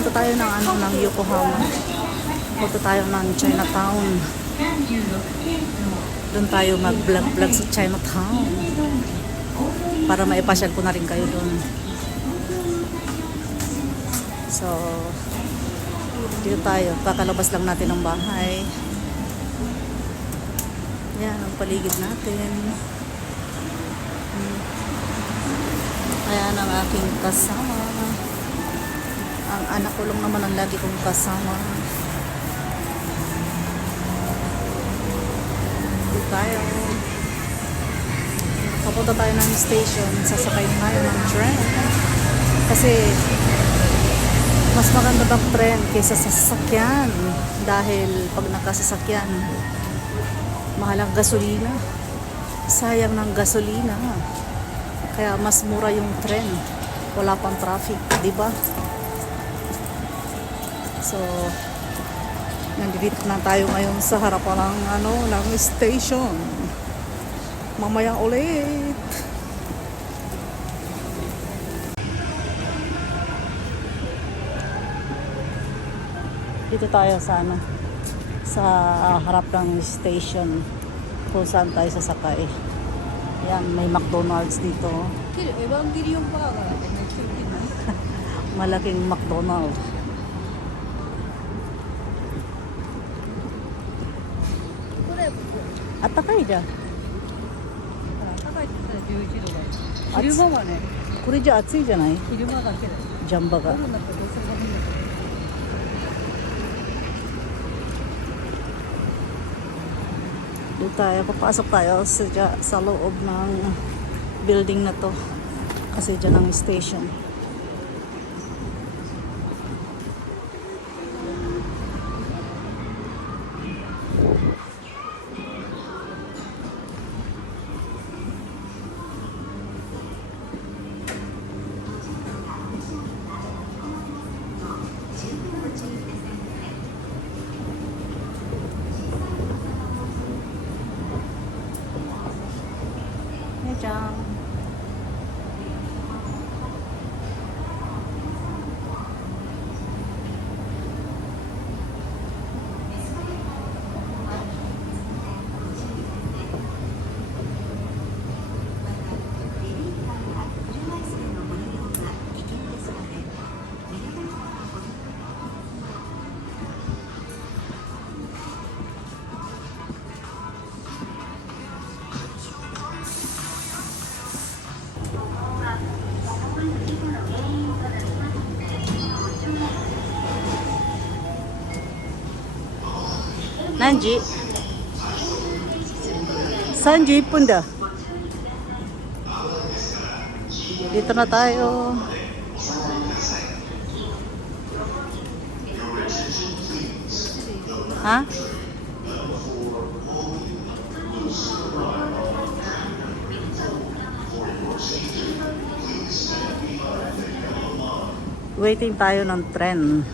Punta tayo ng ng Yokohama. Punta tayo ng Chinatown. Doon tayo mag-vlog sa Chinatown. Para maipasyal ko na rin kayo doon. So, dito tayo. Kakalabas lang natin ng bahay. Yan ang paligid natin. Ayan ang aking kasama. Ang anak ko lang naman ang lagi kong kasama. Dito tayo. Papunta tayo ng station. Sasakay tayo ng tren. Kasi mas maganda bang tren kaysa sa sasakyan. Dahil pag nakasasakyan, mahal ang gasolina. Sayang ng gasolina. Kaya mas mura yung tren. Wala pang traffic, di ba? So, nandito na tayo ngayon sa harapan ng station. Mamaya ulit. Dito tayo sa harap ng station kung saan tayo sasakay. Yan, may McDonald's dito. Malaking McDonald's. At takay dyan. 昼間はね、これじゃ暑いじゃない？昼間だけだよ。ジャンバが。Dito tayo, papasok tayo sa loob ng building na to. Kasi dyan ang station. Diyan. Nanji 31分だ. Dito na tayo. Ha? Waiting tayo ng tren.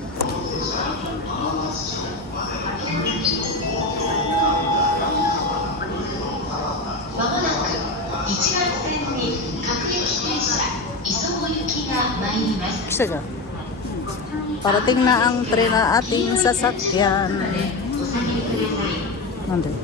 Isa dyan. Parating na ang tren na ating sasakyan. Nandun.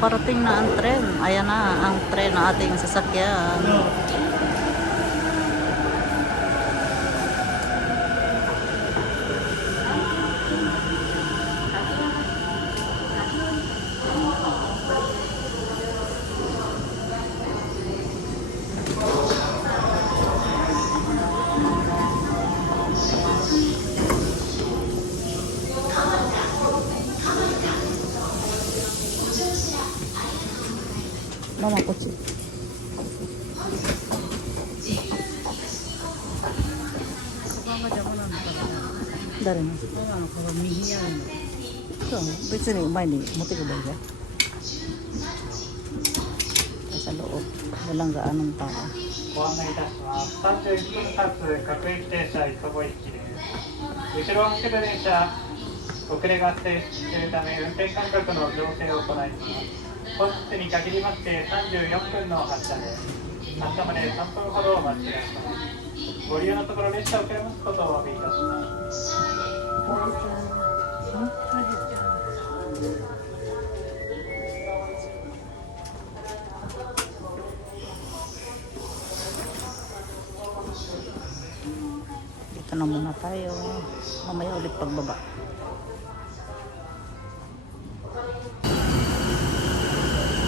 Parating na ang tren. Ayan na ang tren na ating sasakyan. Mama, こっち。誰の？ママのこの右にあるの。そう、別に前に持ってくればいいじゃん。Sa loob, walang gaanong tao. ご案内いたします。31分発各駅停車磯子駅です。後ろを走る電車、遅れが発生しているため運転間隔の調整を行います。本日に限りまして34分の発車です。発車まで3分ほどお待ちください。ご利用のところ列車を遅れますことをお詫びいたします。Dito na muna tayo. Mamaya ulit pagbaba.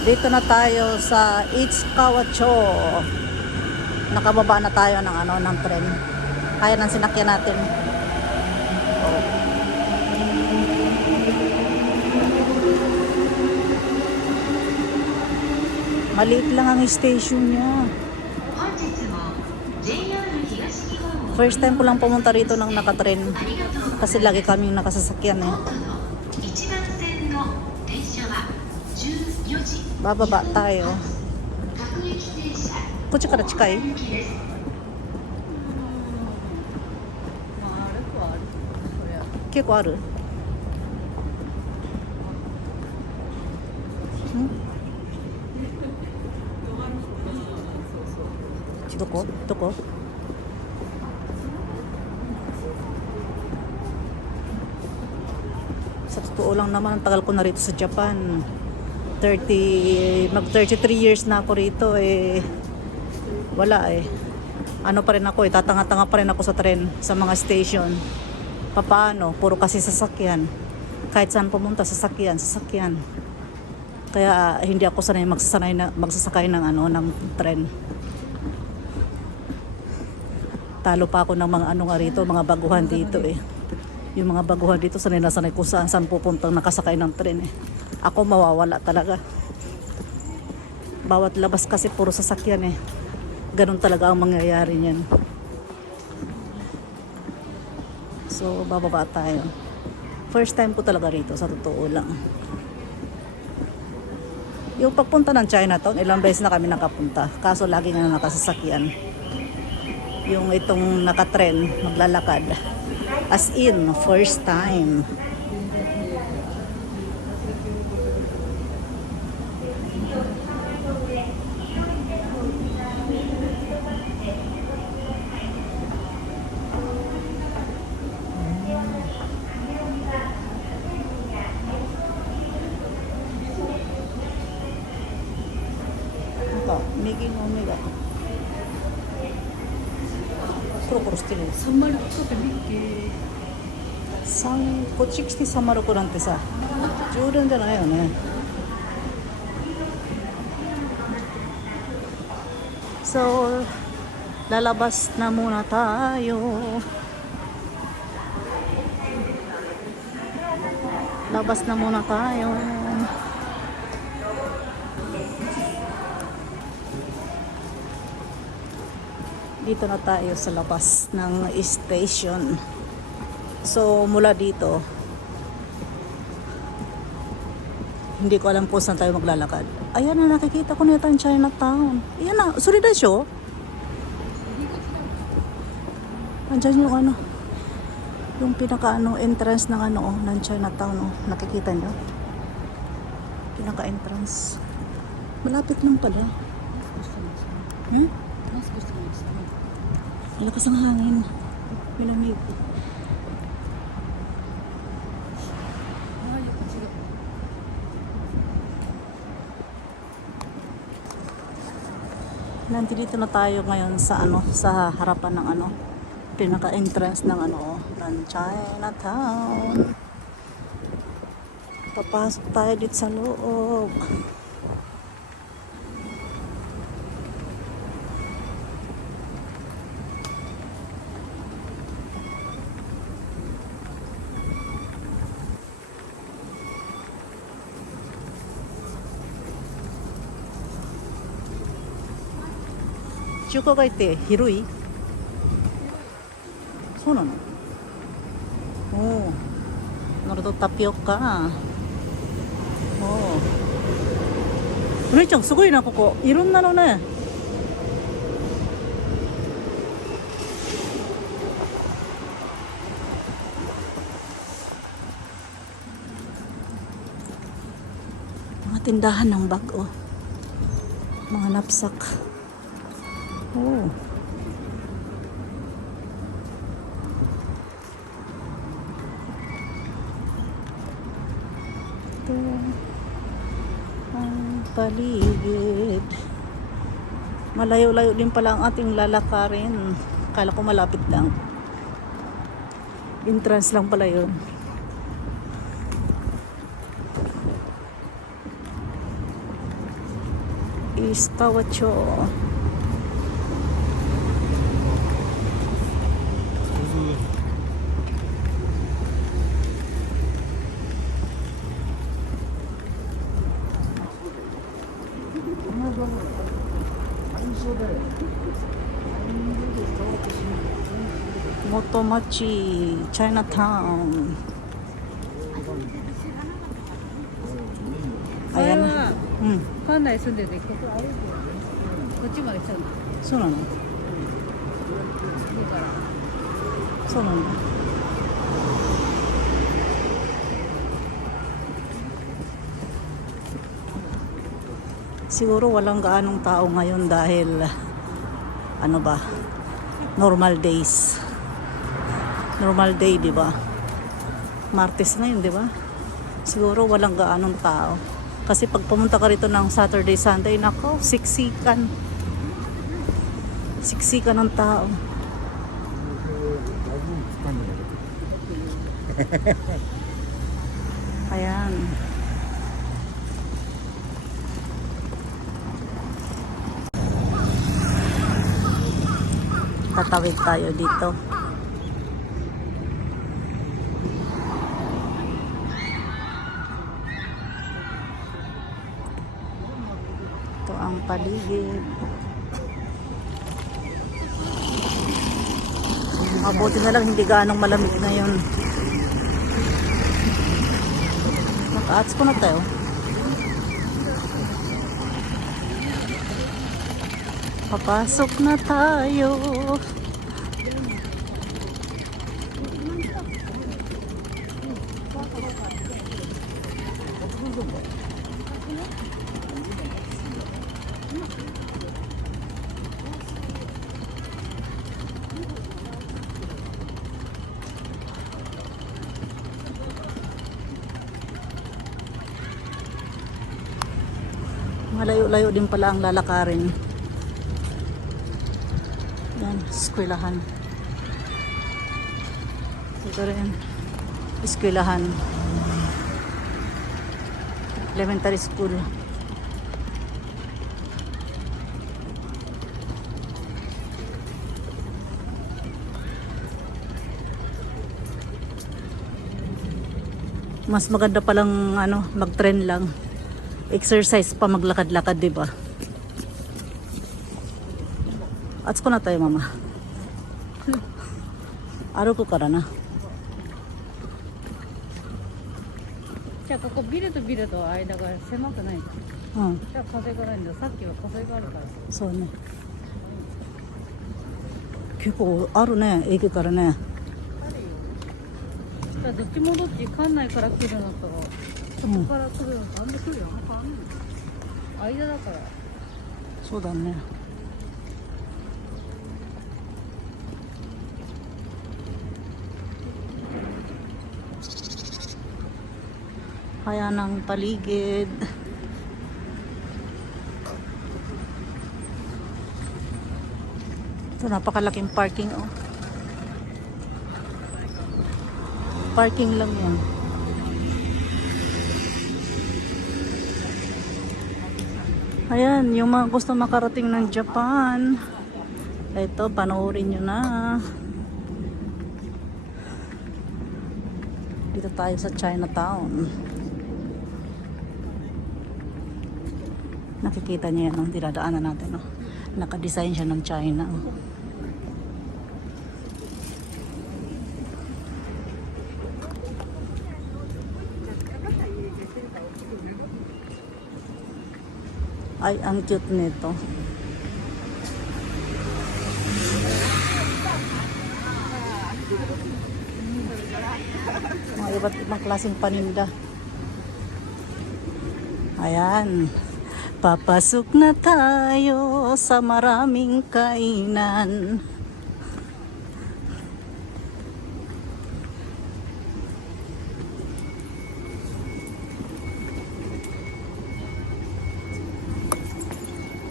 Dito na tayo sa Ichikawacho. Nakababa na tayo ng ng tren. Kaya nang sinakyan natin. Maliit lang ang station niya. First time ko lang pumunta rito ng nakatren. Kasi lagi kaming nakasasakyan eh. Bababa tayo. Kuchi kara chikai? Keko aru? Doko? Doko? Sa totoo lang naman, ang tagal ko na rito sa Japan. Mag 33 years na ako rito eh. Wala eh. Ano pa rin ako eh, tatanga-tanga pa rin ako sa tren, sa mga station. Papaano? Puro kasi sasakyan. Kahit saan pumunta, sasakyan. Kaya hindi ako sanay magsasakay ng ng tren. Talo pa ako ng mga nga rito, mga baguhan dito eh. Yung mga baguhan dito sanay na sanay kung saan pupuntang nakasakay ng tren eh. Ako mawawala talaga. Bawat labas kasi puro sasakyan eh. Ganun talaga ang mangyayari niyan. So bababa tayo. First time ko talaga rito, sa totoo lang. Yung pagpunta ng Chinatown, ilang beses na kami nakapunta. Kaso lagi nga nakasasakyan. Yung itong nakatren, maglalakad. As in, first time. Ito, Migi no Omega. コロコロしてる。306ってビッケこっち来て306なんてさ、常連じゃないよね。So, lalabas na muna tayo. Labas na muna tayo. Dito na tayo sa labas ng station. So, mula dito, hindi ko alam kung saan tayo maglalakad. Ayan na, nakikita ko na ito ang Chinatown. Ayan na, sorry na siyo. Andyan yung yung pinaka entrance ng ng Chinatown. Nakikita nyo? Pinaka entrance. Malapit lang pala. Mas gusto mo isa. Malakas ang hangin. Malamig. Nandito na tayo ngayon sa sa harapan ng pinaka-entrance ng ng Chinatown. Papasok tayo dito sa loob. Chukaがいて広い？そうなの？おお。なるほど、タピオカ。おお。お姉ちゃんすごいな、ここ。いろんなのね。Tindahan ng bag, oh. Mga napsak. Oh. Ito ang paligid. Malayo-layo din pala ang ating lalakarin. Akala ko malapit lang. Entrance lang pala yun. Istawacho. Motomachi, Chinatown. Ayan na. うん。 館内住んでてここ歩いてこっちまで来たの。そうなの？だからそうなんだ。Siguro walang gaanong tao ngayon dahil ano ba? Normal days. Normal day, 'di ba? Martes ngayon, 'di ba? Siguro walang gaanong tao. Kasi pag pumunta ka rito ng Saturday, Sunday, nako, siksikan. Siksikan ng tao. Ayan. Tatawid tayo dito. Ito ang paligid. Mabuti na lang hindi gaanong malamig ngayon. Naka-ats ko na tayo. Papasok na tayo. Malayo-layo din pala ang lalakarin. Yan, eskwelahan. Ito rin, eskwelahan. Elementary school. Mas maganda palang ano, mag-trend lang. Exercise pa maglakad-lakad, 'di ba? Ats ko na tayo, mama. Araw ko kara na. じゃあここビルとビルと間が狭くないじゃん。 うん、じゃあ風がないんだ。さっきは風があるから。そうね。結構あるね、駅からね。じゃあどっちもどっち館内から来るのとそこから来るのとあんま距離は変わんない。間だから。そうだね。Kaya ng paligid. Ito, napakalaking parking, oh. Parking lang yan. Ayan, yung mga gusto makarating ng Japan, ito, panoorin nyo na. Dito tayo sa Chinatown. Nakikita niyo yan, dinadaanan natin, no? Naka-design siya ng China. Ay, ang cute nito. Mga iba't ibang klaseng paninda. Ayan. Papasok na tayo sa maraming kainan.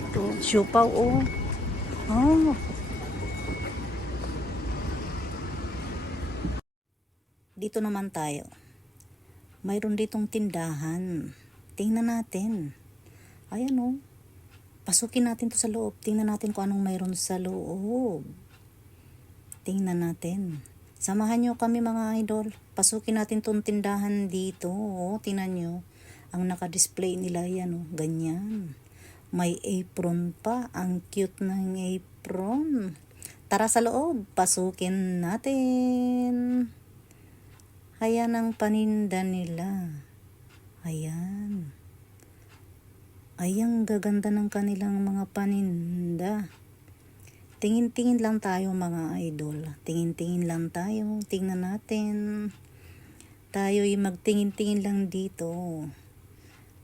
Ito, siupaw oh. Oh. Dito naman tayo. Mayroon ditong tindahan. Tingnan natin. Ayan oh. Pasukin natin to sa loob. Tingnan natin kung anong mayroon sa loob. Tingnan natin. Samahan nyo kami mga idol. Pasukin natin tong tindahan dito. Oh, tingnan nyo. Ang naka-display nila yan oh. Ganyan. May apron pa. Ang cute ng apron. Tara sa loob. Pasukin natin. Ayan ang paninda nila. Ayan. Ay, ang gaganda ng kanilang mga paninda. Tingin-tingin lang tayo mga idol. Tingin-tingin lang tayo. Tingnan natin. Tayo'y magtingin-tingin lang dito.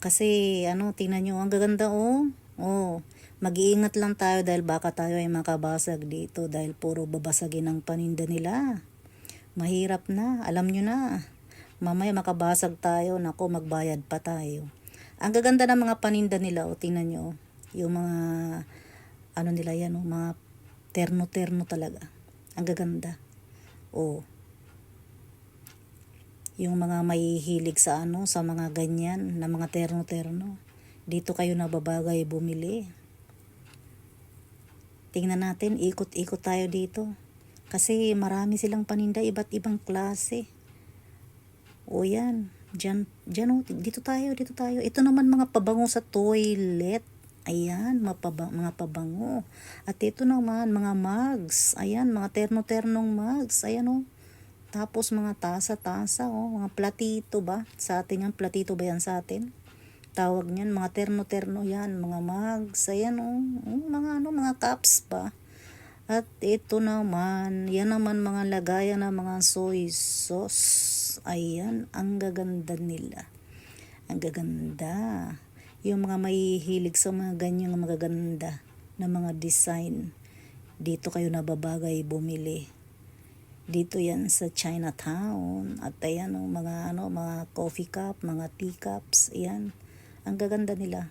Kasi tingnan nyo. Ang gaganda oh. Oh. Mag-iingat lang tayo dahil baka tayo ay makabasag dito. Dahil puro babasagin ang paninda nila. Mahirap na. Alam nyo na. Mamaya makabasag tayo. Naku, magbayad pa tayo. Ang gaganda ng mga paninda nila, o tingnan nyo, yung mga, nila yan, mga terno-terno talaga. Ang gaganda. O, yung mga may hilig sa sa mga ganyan, na mga terno-terno. Dito kayo nababagay bumili. Tingnan natin, ikot-ikot tayo dito. Kasi marami silang paninda, iba't ibang klase. O yan. Diyan oh, dito tayo. Ito naman mga pabango sa toilet. Ayan, mga pabango. At ito naman, mga mugs. Ayan, mga terno-ternong mugs. Ayan oh. Tapos mga tasa-tasa oh. Mga platito ba? Sa atin yan, platito ba yan sa atin? Tawag niyan, mga terno-terno yan. Mga mugs. Ayan oh. Mga cups ba? At ito naman, yan naman mga lagayan ng mga soy sauce. Ayan, ang gaganda nila. Ang gaganda. Yung mga may hilig sa mga ganyang magaganda na mga design. Dito kayo nababagay bumili. Dito yan sa Chinatown. At ayan, mga coffee cup, mga teacups. Ayan, ang gaganda nila.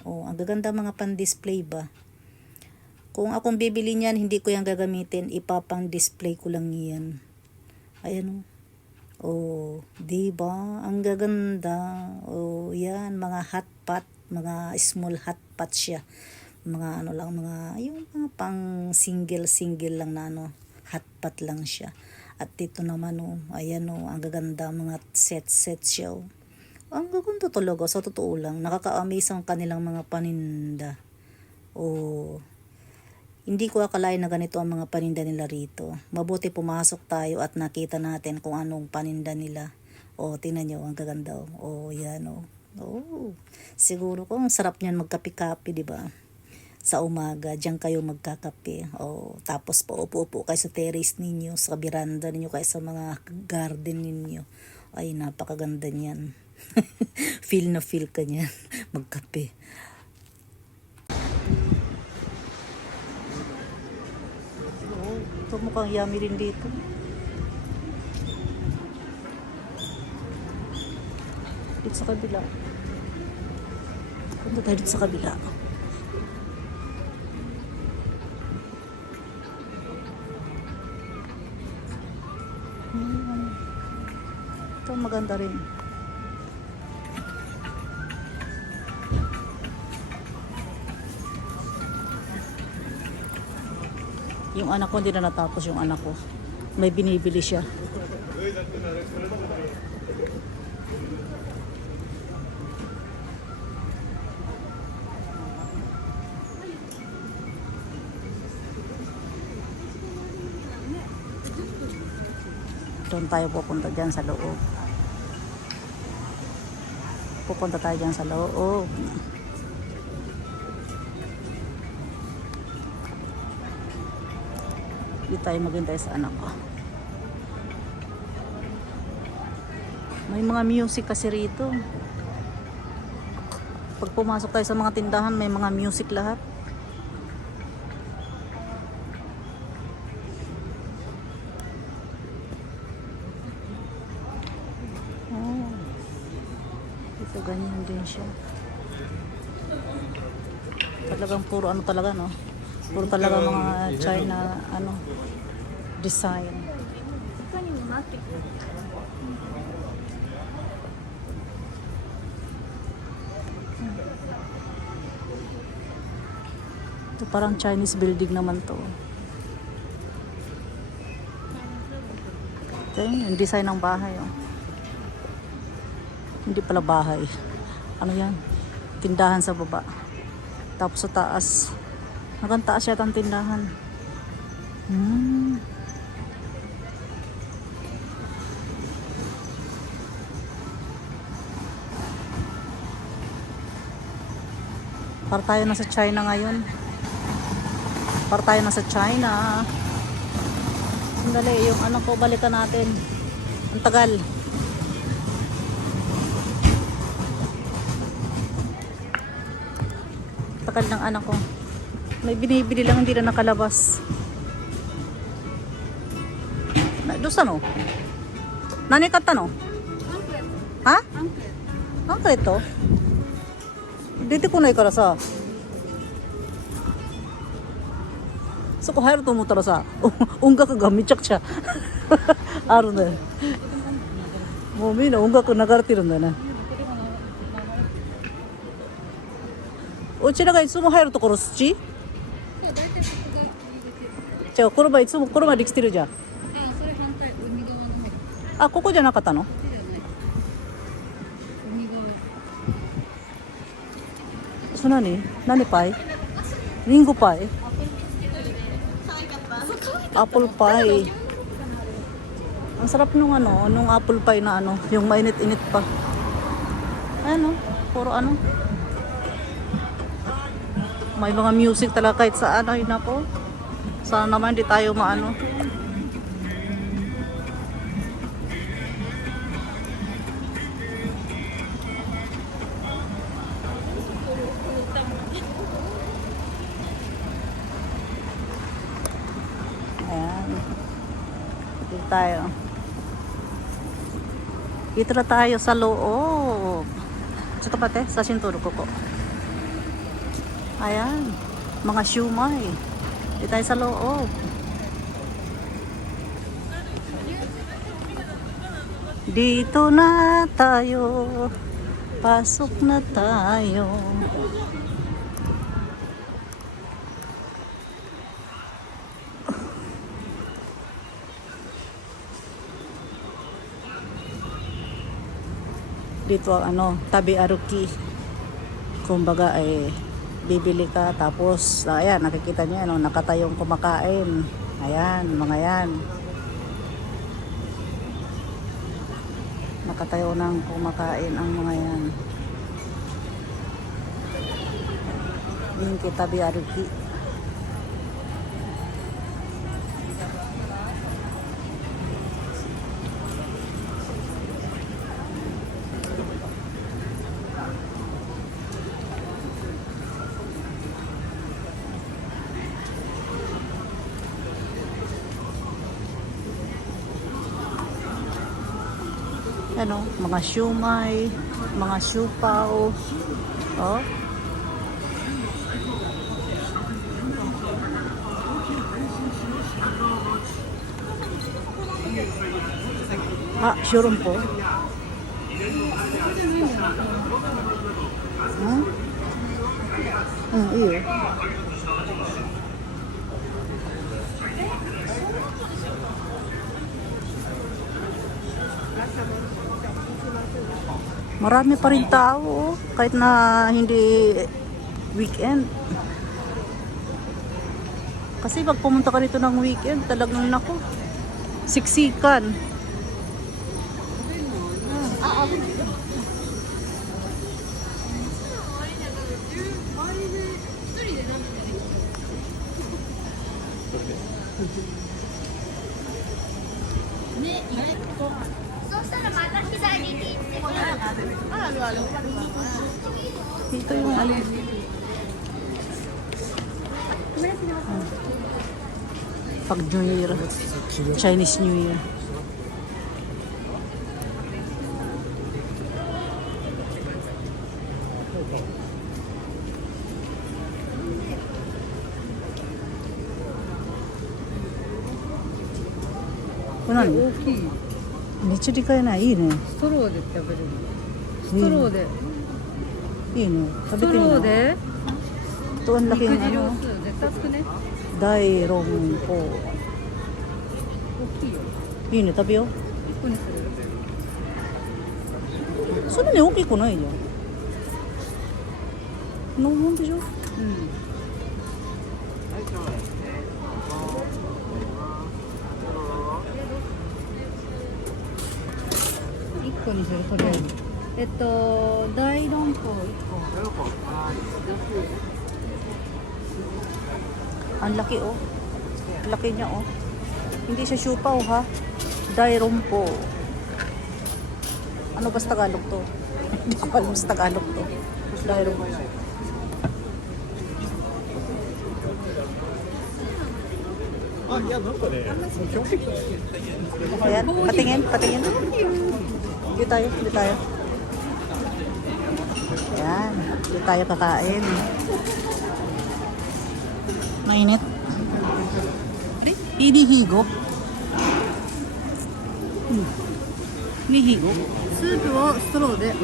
Oh, ang gaganda mga pan-display ba? Kung akong bibili niyan, hindi ko yan gagamitin. Ipapang display ko lang yan. Ayan o. Oh, diba? Ang gaganda. Oh, yan. Mga hot pot. Mga small hot pot siya. Mga yung mga pang single lang na hot pot lang siya. At dito naman ayan ang gaganda. Mga set siya oh. Ang gaganda talaga. Sa totoo lang. Nakaka-amaze ang kanilang mga paninda. Oh, hindi ko akalain na ganito ang mga paninda nila rito. Mabuti pumasok tayo at nakita natin kung anong paninda nila. O, tingnan nyo, ang gaganda. O, yan o. Oh, siguro ko, ang sarap niyan magkape-kape, di ba? Sa umaga, diyan kayo magkakape. O, tapos paupo-upo kayo sa terrace ninyo, sa biranda ninyo, kayo sa mga garden ninyo. Ay, napakaganda niyan. Feel na feel ka niyan, magkape. Ito mukhang yummy rin dito. Dito sa kabila. Punta tayo dito sa kabila. Ito maganda rin. Yung anak ko hindi na natapos yung anak ko. May binibili siya. Doon tayo pupunta dyan sa loob. Pupunta tayo dyan sa loob. Hindi tayo maghintay sa anak ko. May mga music kasi rito. Pag pumasok tayo sa mga tindahan, may mga music lahat. Oh. Ito ganyan din siya. Talagang puro ano talaga, no? Puro talaga mga China ano design. 他にもなってきた。 Ito parang Chinese building naman to. Ito yung design ng bahay. Oh. Hindi pala bahay. Ano yan? Tindahan sa baba. Tapos sa taas. Hanggang taas yata ang tindahan. Para tayo nasa China ngayon. Para tayo nasa China. Sandali, yung ano ko, balikan natin. Ang tagal. Tagal ng anak ko. May binibili lang, hindi na nakalabas. Doon sa no? Nani kata no? Ha? Angkret to? 出てこないからさ、そこ入ると思ったらさ、音楽がめちゃくちゃあるね。もうみんな音楽流れてるんだよね。うちらがいつも入るところ土？そう、大体ここが入り口。じゃあこの前いつもこの前できてるじゃん。あ、それ反対、海側の方。あ、ここじゃなかったの？こっちじゃない。海側。それ何パイ？リンゴパイ？Apple pie. Ang sarap nung ano, nung apple pie na ano, yung mainit-init pa. Ano, puro ano. May mga music talaga kahit saan. Ay nako. Sana naman hindi tayo maano. Ayan. Dito tayo. Dito na tayo sa loob. Sa kapate, sa sinturo ko ko. Ayan. Mga siumay. Dito tayo sa loob. Dito na tayo. Pasok na tayo. Dito ano, tabi aruki. Kumbaga ay bibili ka tapos ayan, nakikita niyo ano, nakatayong kumakain. Ayan, mga yan. Nakatayo nang kumakain ang mga yan. Yung tabi aruki. Ano, mga siumay, mga siupaw. Oh. Ah, shurumpo. Hmm? Iyo. Marami pa rin tao, kahit na hindi weekend. Kasi pag pumunta ka dito ng weekend, talagang nako, siksikan. Dito yung ano. Pag New Year. Chinese New Year.これ何？大きい。めっちゃでかいな。いいね。ストローで食べれる。ストローで。いいね。ストロ食べてみよう。ーで。ito ang 肉 laking 汁を ano. 吸う。絶対つくね。大ロンポ。大きいよ。いいね。食べよう。一個にする。それね、大きくないじゃん。のもんでしょ？うん。一個にするとりあえず。大論法一個。 Ang laki oh. Laki niya oh. Hindi siya siupaw ha. Dairompo. Ano ba sa Tagalog to? Hindi ko alam sa Tagalog to. Dairompo. Ayan, patingin, patingin. Dito tayo, dito tayo. Ayan, dito tayo kakain. Mainit. Hinihigo. Hinihigo. スープをストローで。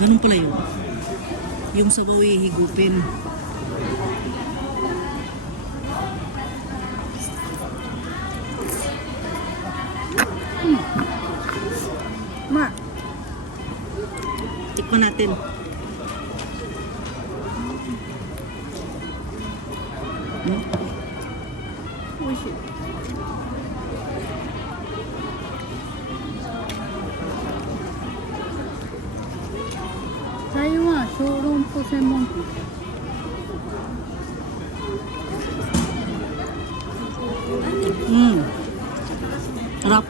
Ganun pala yun. Yung sabaw higupin. Ma. Tikman natin. Oishi. 台湾小籠包専門店。Sarap.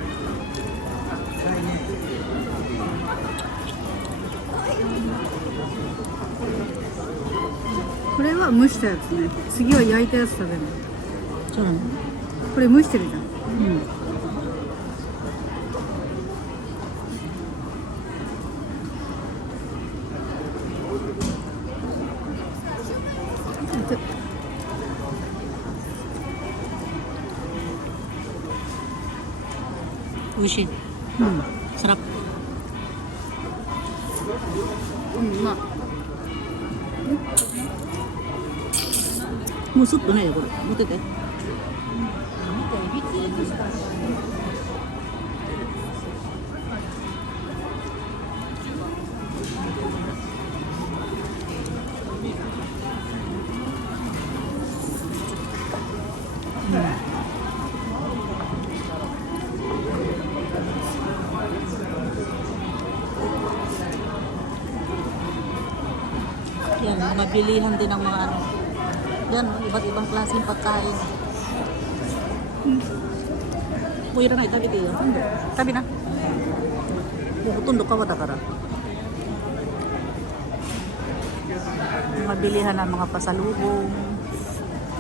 これは蒸したやつね。次は焼いたやつ食べる。 So, これ蒸してるじゃん。 Oishi. Sarap. うん、まあ。 Musot to na yun. Mutit eh. Yan, mga bilihan din ng mga ano. Yan, iba't ibang klaseng pagkain. Uy, na tabi tayo. Tabi na. Tundok ka wata kara. Mga bilihan ng mga pasalubong.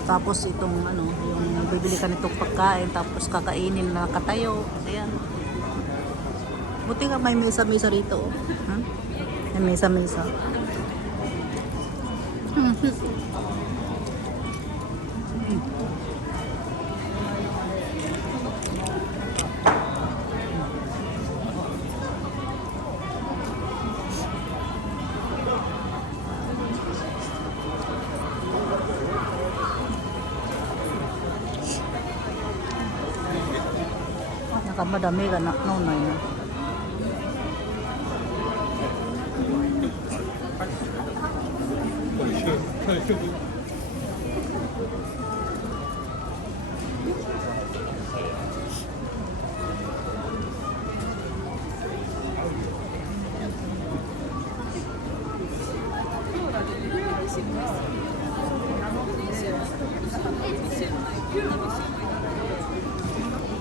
Tapos itong ano, yung bibili ka nitong pagkain, tapos kakainin na katayo. Ayan. Buti nga may mesa-mesa rito. Huh? May mesa-mesa. Nakamadami ka na. No, no, no.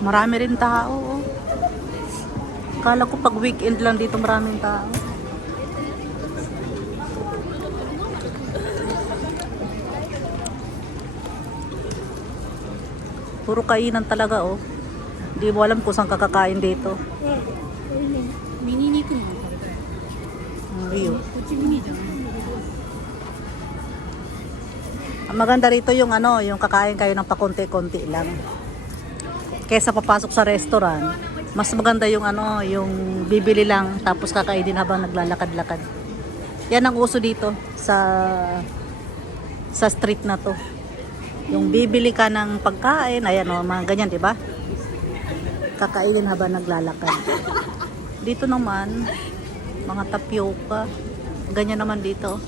Marami rin tao. Oh. Kala ko pag weekend lang dito maraming tao. Puro kainan talaga oh. Di mo alam kung saan kakakain dito. ミニ肉のも食べたい。 Iyo. こっちミニじゃない。 Ang maganda rito yung ano, yung kakain kayo ng pakonti-konti lang. Kaysa papasok sa restaurant, mas maganda yung ano, yung bibili lang tapos kakainin habang naglalakad-lakad. Yan ang uso dito sa street na to. Yung bibili ka ng pagkain, ayan o, mga ganyan, di ba? Kakainin habang naglalakad. Dito naman, mga tapioca. Ganyan naman dito.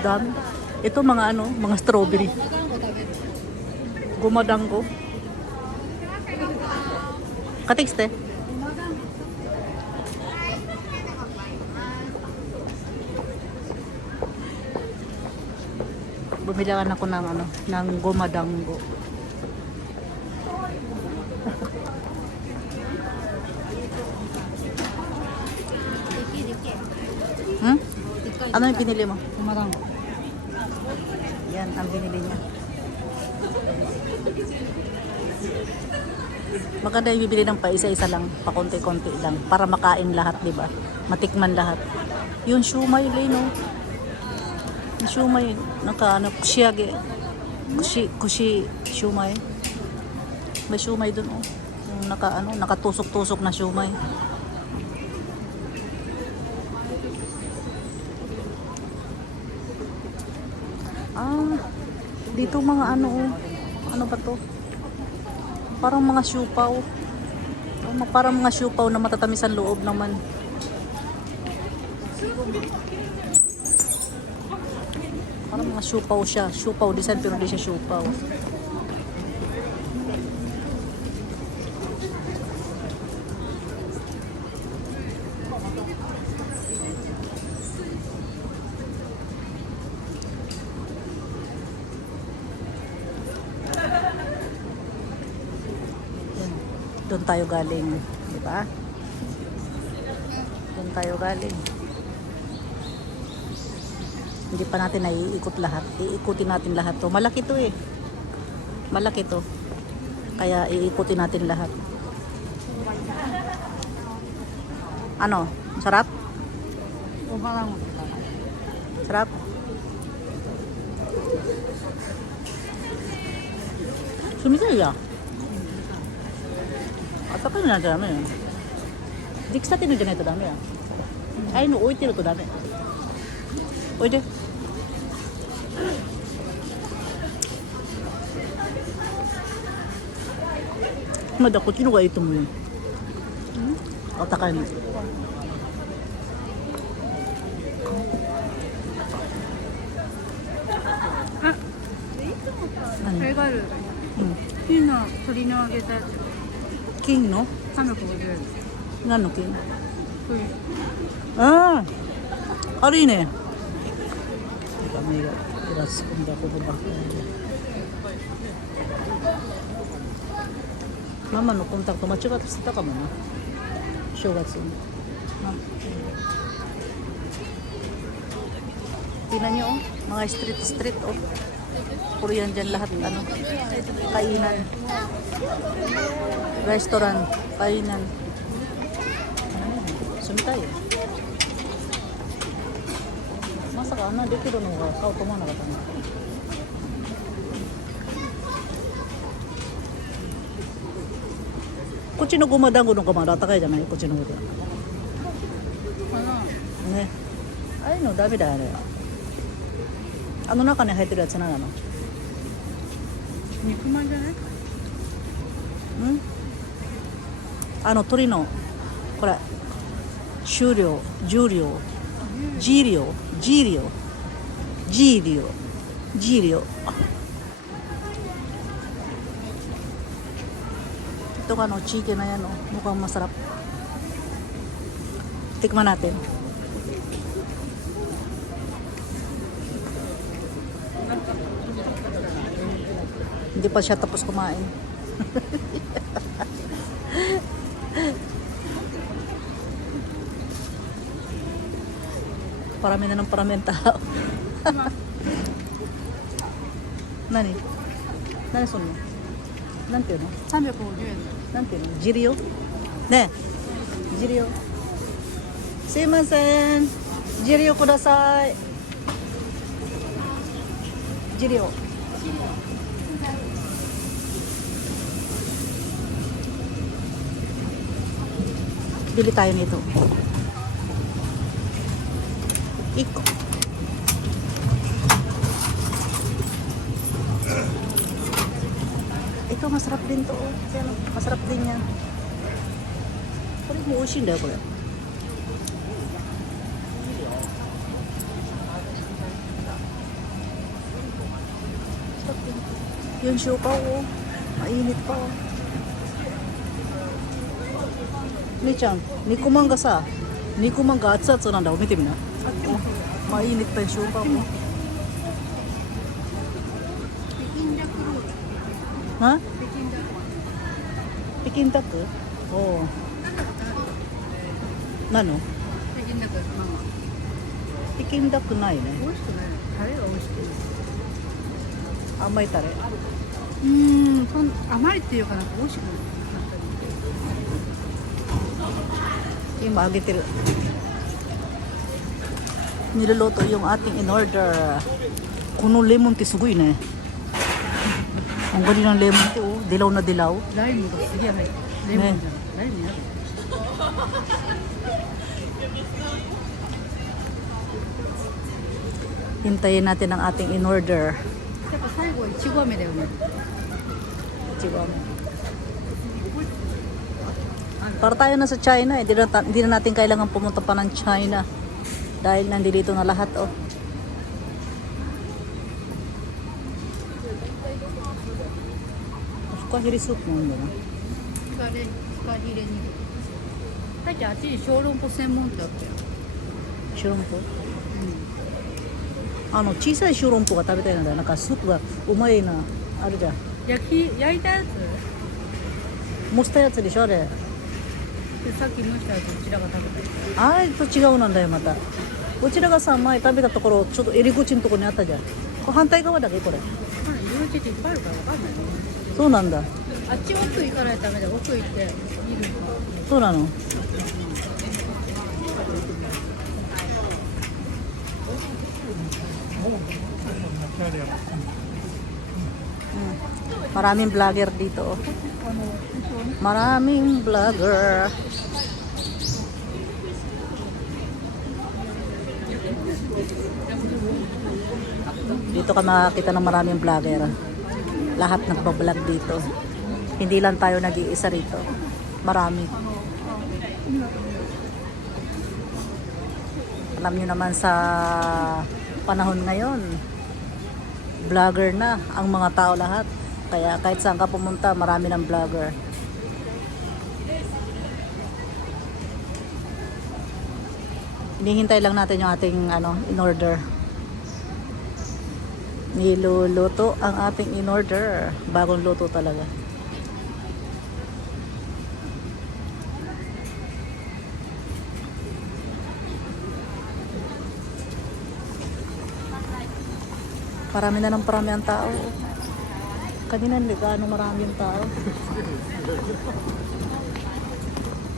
Dami. Ito mga ano, mga strawberry. Gumadanggo. Katikste. Bumilangan ako ng ano, ng gumadanggo. Hmm? Ano yung pinili mo? Umarang. Yan, ang binili niya. Maganda yung bibili ng pa isa-isa lang, pa konti-konti lang, para makain lahat, di ba? Matikman lahat. Yung shumay, no? Yung shumay, ano, kushiyage. Kushi, shumay. May shumay dun, oh. Yung nakatusok-tusok na shumay. Dito mga ano, oh. Ano ba to? Parang mga siupaw. Parang mga siupaw na matatamis ang loob naman. Parang mga siupaw siya. Siupaw design pero di siya siupaw. Doon tayo galing, di ba? Doon tayo galing. Hindi pa natin naiikot lahat. Iikutin natin lahat to. Malaki to eh. Malaki to. Kaya iikutin natin lahat. Ano? Sarap? Umarang. Sarap? Sumisay ya. 温かいのなんじゃダメよ。出来たてのじゃないとダメや。ああいうの置いてるとダメ。おいで。まだこっちの方がいいと思うよ。温かいの。何？それがある。うん。金の鶏の揚げたやつ。金の？ 350円。 何の金？ これ。 Ah, ari ne. Kami iras kung ako ba. Mama no kontak to machigatte shita kamo na. Shogatsu ni. Tingnan niyo oh, mga street oh. Puro yan dyan lahat ano, kainan. Restaurant, kainan. Sumitay. Masaka na, dekiro no ga kao tomanakatta na. Kochi no gumadango no kama atakai janai, kochi no de. かな。ね。ああいうのダメだよあれ。あの中に入ってるやつ何なの？肉まんじゃない？うん？あの鳥のこれ終了、重量、G量、G量、G量、G量。Itong ano, chicken na yan, oh. Mukhang masarap. Tikman natin. Hindi pa siya tapos kumain. Parami na ng parami ang tao. Nani? Nani sono? Nante no? 350円。なんていうのジリオねえジリオすいませんジリオくださいジリオbili tayo nito 1個ito masarap din to oh. Yan, oh. Masarap din yanこれも美味しいんだよこれsarap din yung siopaw oh mainit pa oh姉ちゃん肉まんがさ肉まんが熱々なんだよ見てみなmainit pa yung siopaw oh ha? Peking duck? Oo. Nano? 北京ダックママ。 Peking duck ないね。美味しくない。タレが美味しくない。甘いタレ。甘いっていうかなんか美味しくない。 今揚げてる。Niluluto yung ating in-order. Kuno lemon tea すごいね。ang galing ng lemon tea oh. Dilaw na dilaw. ライムがすげえ入ってる。レモンじゃない。ライムやだ。Hintayin natin ang ating in-order. やっぱ最後はいちご飴だよね。 Para tayo na sa China, hindi na natin kailangan pumunta pa ng China. Dahil nandito na lahat, oh. Fukahiri soup mo yun, no? フカヒレに。さっきあっちに小籠包専門ってあったよ。 Shurumpo? 小さい小籠包が食べたいのだよ。なんかスープがうまいな。あるじゃん。焼いたやつ。蒸したやつでしょ、あれ。でさっき蒸したやつうちらが食べたやあれと違うなんだよ、また。うちらがさ、前食べたところ、ちょっと入り口のところにあったじゃん。これ反対側だけ、これ。つ。まだ色々いっぱいあるからわかんないよ。そうなんだ。あっち奥行かないとダメだよ。奥行って見るそうなの。Maraming vlogger dito. Maraming vlogger. Dito ka makakita ng maraming vlogger. Lahat nagbablog dito. Hindi lang tayo nag-iisa rito. Marami. Alam nyo naman sa panahon ngayon, vlogger na ang mga tao lahat. Kaya kahit saan ka pumunta, marami ng vlogger. Hinihintay lang natin yung ating in-order. Niluluto ang ating in-order. Bagong luto talaga. Parami na ng parami ang tao. Kanina hindi gaano marami ang tao.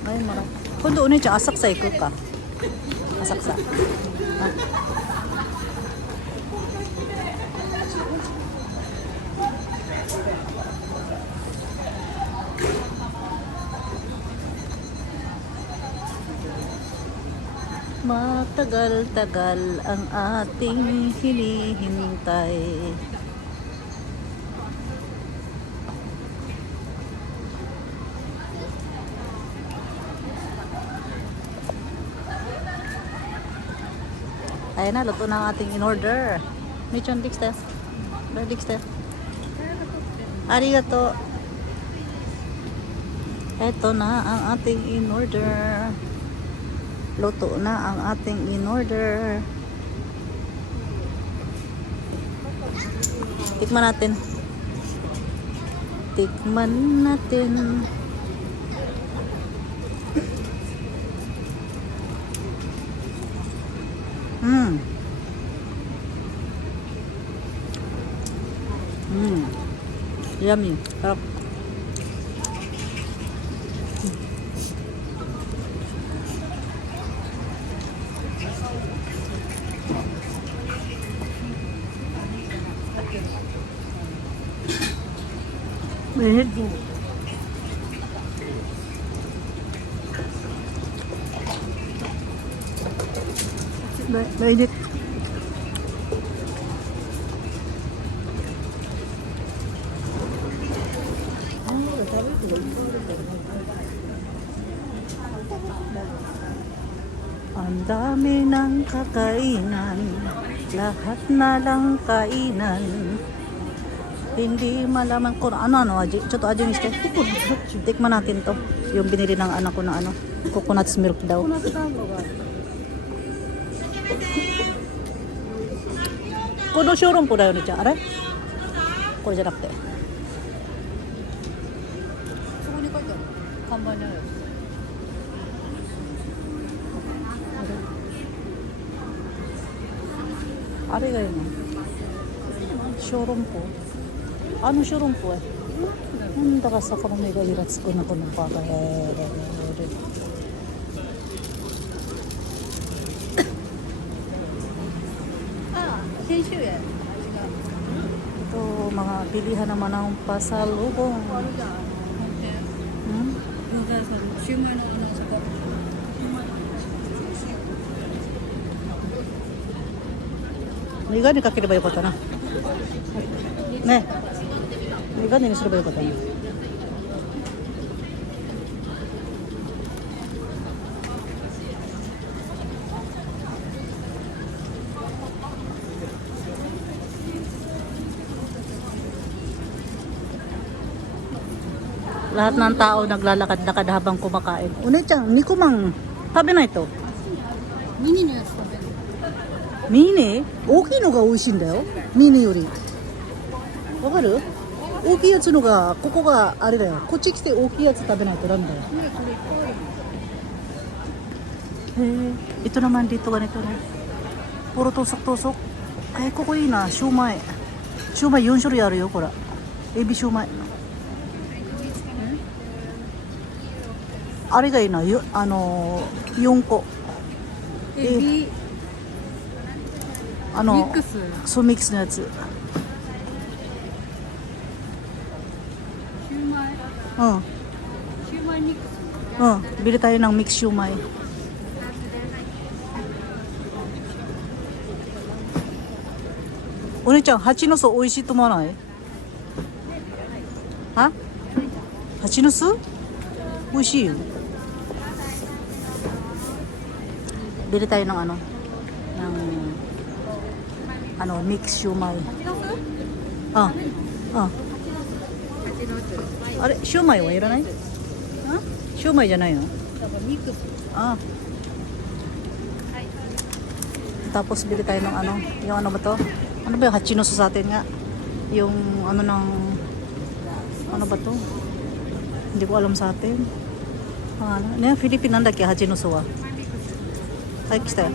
Ay, marami. Kung doon yun, asaksa ikot ka. Asaksa. Ah. Matagal-tagal ang ating hinihintay. Ayan na, luto na ang ating in-order. Michon Dixter. Dixter. Arigato. Eto na ang ating in-order. Luto na ang ating in-order. Tikman natin. Tikman natin. Yummy. Sarap. Mainit. Mainit. Ang dami ng kakainan, lahat na lang kainan. Hindi malaman kung ano aji. Choto aji ni ste. Tikman natin to. Yung binili ng anak ko na coconut milk daw. Kono showroom po daw ni cha. Aray? Koじゃなくて。そこに書いてある看板にあるやつ Aray kayo na. Showroom po. Ano showroom po eh? Nanda ka sa karami ga irats ko na ko ng papa.ああ研修園 Ito, mga bilihan naman ng pasalubong. あるじゃん本店 Hmm? 餃子屋さんのシウマイの坂 Niga ni kakiri ba yung kota na? Ne? Niga ni nisura ba yung kota na? Lahat ng tao naglalakad-lakad habang kumakain. Une-chan, nikumang, tabi na ito. ミニのやつ食べるミニ大きいのが美味しいんだよ。ミニより。わかる大きいやつのが、ここがあれだよ。こっち来て大きいやつ食べないとダメだよ。ねこれいっぱいあるへえ。Ito naman dito ganito na. Puro tusok-tusok. Ay, ここいいな。シューマイ。シューマイ4種類あるよ、これ。エビシューマイ。あれがいいな。4個。エビミックスそう、ミックスのやつ。シューマイうん。シューマイミックス Bili tayo ng mix siumay. One-chan, hachinusu 美味しいと思わない？は？hachinusu? 美味しいよ。Bili tayo ng mix siumay. Ah. Ah. あれ、シューマイはいらない？シューマイじゃないの？だからミックス Ah. Tapos bili tayo ng yung ano ba to? Ano ba yung hachinusu sa atin nga? Yung ano ba to? Hindi ko alam sa atin. Ano? Philippineなんだっけ? Hachinusu wa. Ay, kita. は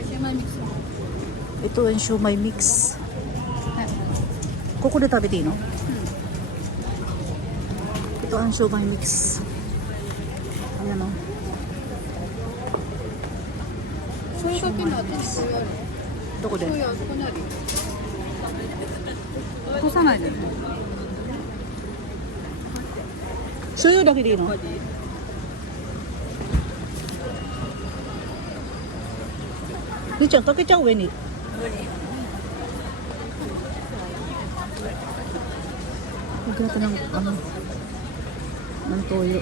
いシューマイミックス Ito yung siumay mix. Ko de 食べていいの? Ito ang siumay mix. Ayan o. 醤油かけるのあっちに醤油あるどこで? 醤油あそこにあるよこさないでね醤油だけでいいの? Ni chan, かけちゃう上に. Lagyan natin ng toyo.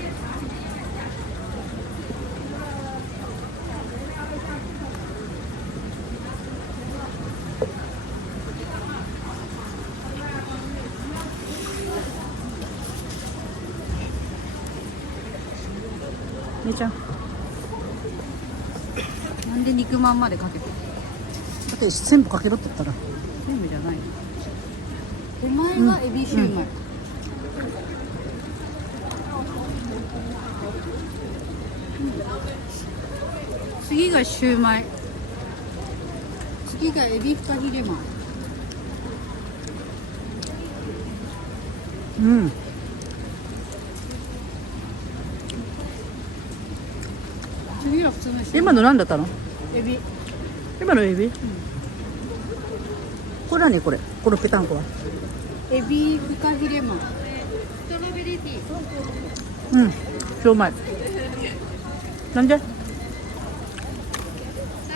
姉ちゃん。なんで肉まんまでかけてる？だって全部かけろって言ったら。全部じゃないの。手前がエビシューマイ。次がシューマイ。次がエビフカヒレマン。うん。次は普通のシューマイ。今の何だったの？エビ。今のエビ？これ何これ？このペタンコは？エビフカヒレマン。ストロベリーティー。うん。超うまい。なんで？さ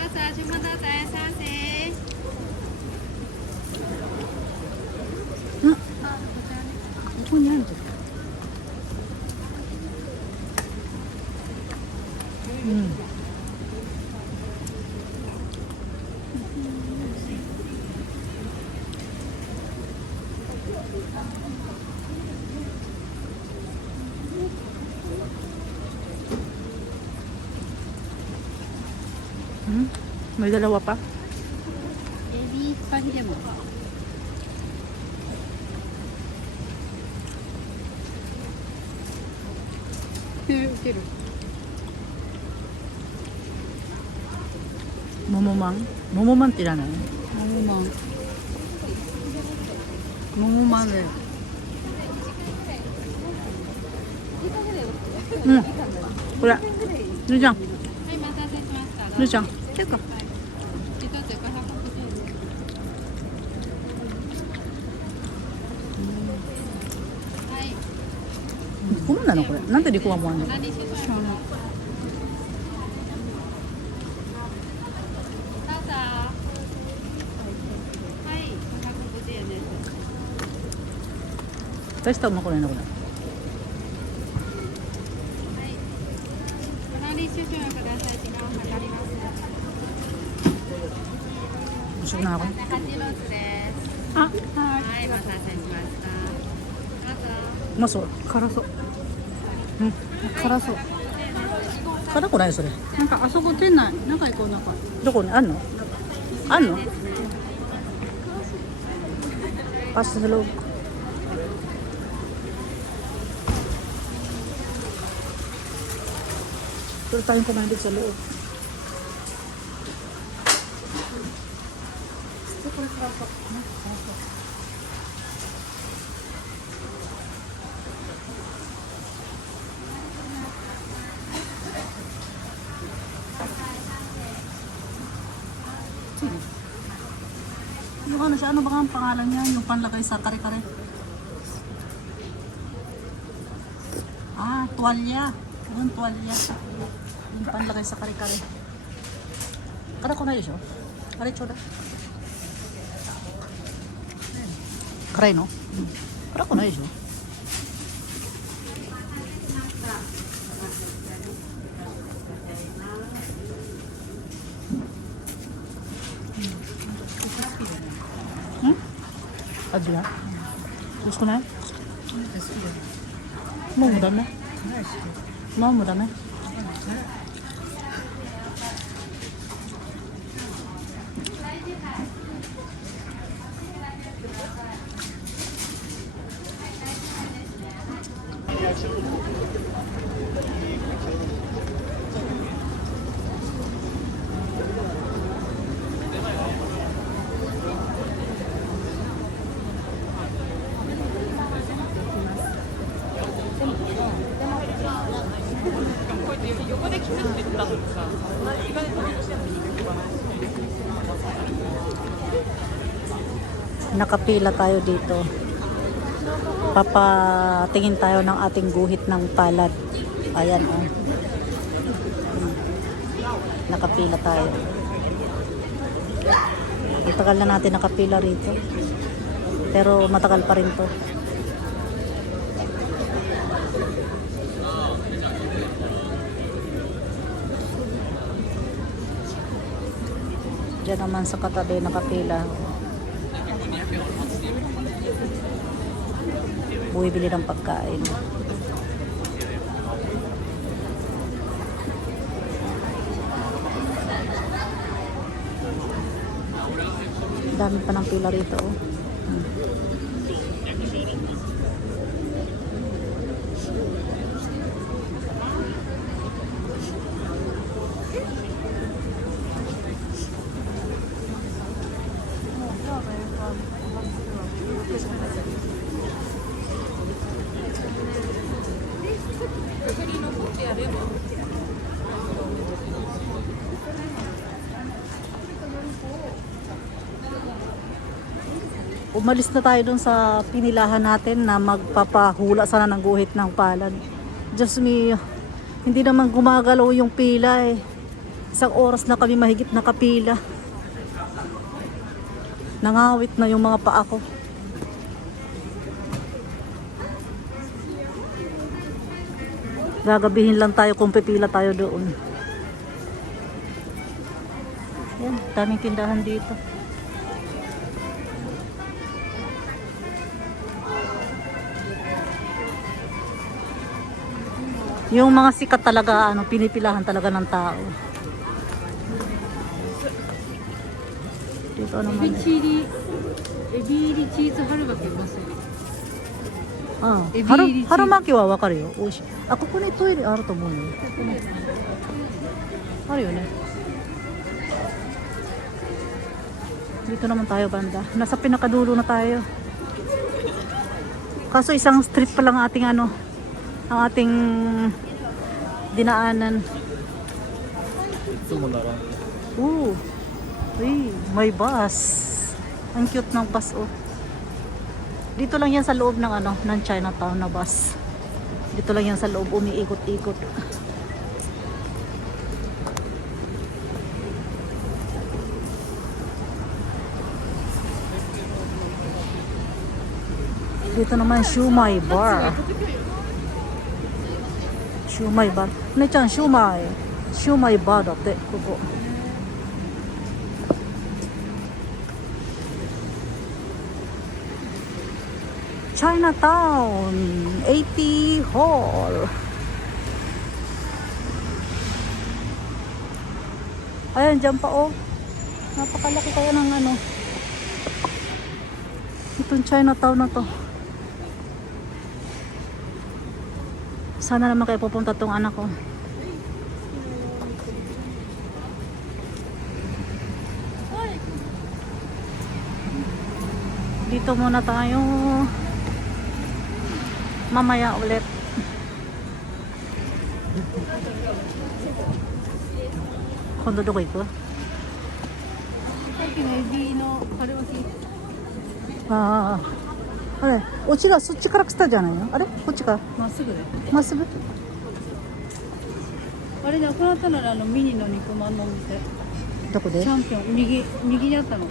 あさあ、島田さんさんせうん。ここにあるんだ。うん。Hmm? May dalawa pa? エビフカヒレマン。ウケる。モモマン？モモマンっていらないの？モモマン。モモマンで。うん。これ。ぬーちゃん。はい、お待たせしました。ぬーちゃん。結構。一つ580円。はい。こんなのこれ。なんでリコはもあんの？何しましょう。さあさあ。はい、550円です。大したうまくないなこれ。隣少々ください。時間を計ります。面白くないこれ。8ロースです。あ、はい、お待たせしました。どうぞ。うまそう。辛そう。うん。辛そう。辛くないそれ。なんかあそこ店内、中行こう中。どこにあんの？あんの？パスロー。Pero tayong kumain dito sa loob. Yung ano siya, ano ba ang pangalan niya? Yung panlagay sa kare-kare. Ah, tuwalya. Yung tuwalya. Yung panlagay sa kare-kare. Kada ko na yun siya. Kare choda. Kare no? Kada ko na yun siya. Hmm? Aja ya? Terus ko na? Mau mo dami? Mau mo dami? Nakapila tayo dito. Papatingin tayo ng ating guhit ng palad. Ayan oh. Nakapila tayo. Itagal na natin nakapila rito. Pero matagal pa rin to. Diyan naman sa katabi nakapila. Bumibili ng pagkain. Dami pa ng pila rito. Oh. Umalis na tayo dun sa pinilahan natin na magpapahula sana ng guhit ng palad. Diyos me, hindi naman gumagalaw yung pila eh. Isang oras na kami mahigit nakapila. Nangawit na yung mga paa ko. Gagabihin lang tayo kung pipila tayo doon. Yan, daming tindahan dito. Yung mga sikat talaga, pinipilahan talaga ng tao. Dito ano man. エビ入りチーズ春巻きうますよね。 Ah, エビ入りチーズ。 春巻きはわかるよ。美味しい。あ、ここにトイレあると思うよ。あるよね。Dito naman tayo banda. Nasa pinakadulo na tayo. Kaso isang street pa lang ating ang ating dinaanan. Uy, may bus. Ang cute ng bus oh. Dito lang yan sa loob ng ng Chinatown na bus. Dito lang yan sa loob, umiikot-ikot. Dito naman Shumai Bar. Shumai Bar. Ne-chan, Shumai. Shumai Bar だってここ。Chinatown 80 Hall. Ayan, dyan pa oh. Napakalaki kaya ng itong Chinatown na to. Sana naman kayo pupunta tong anak ko. Dito muna tayo. Mamaya ulit. Kondo doko iko? さっきのエビの春巻き。 ああ。あれ、おちらそっちから来たじゃないの？あれ？こっちか。まっすぐで。まっすぐ？あれね、この後のミニの肉まんのお店。どこでチ？ャンピオン、右にあったの。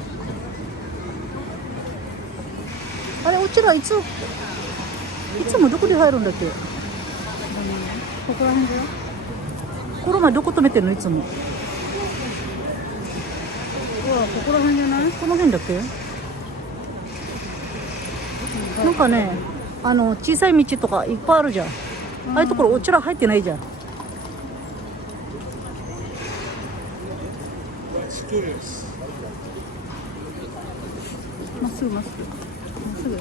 あれ、おちらいつもどこで入るんだっけ？ここら辺だよ。この前どこ止めてんのいつも？ほら、ここら辺じゃない？この辺だっけ？なんかね、小さい道とかいっぱいあるじゃん。ああいうところおちら入ってないじゃん。まっすぐまっすぐ。まっすぐ。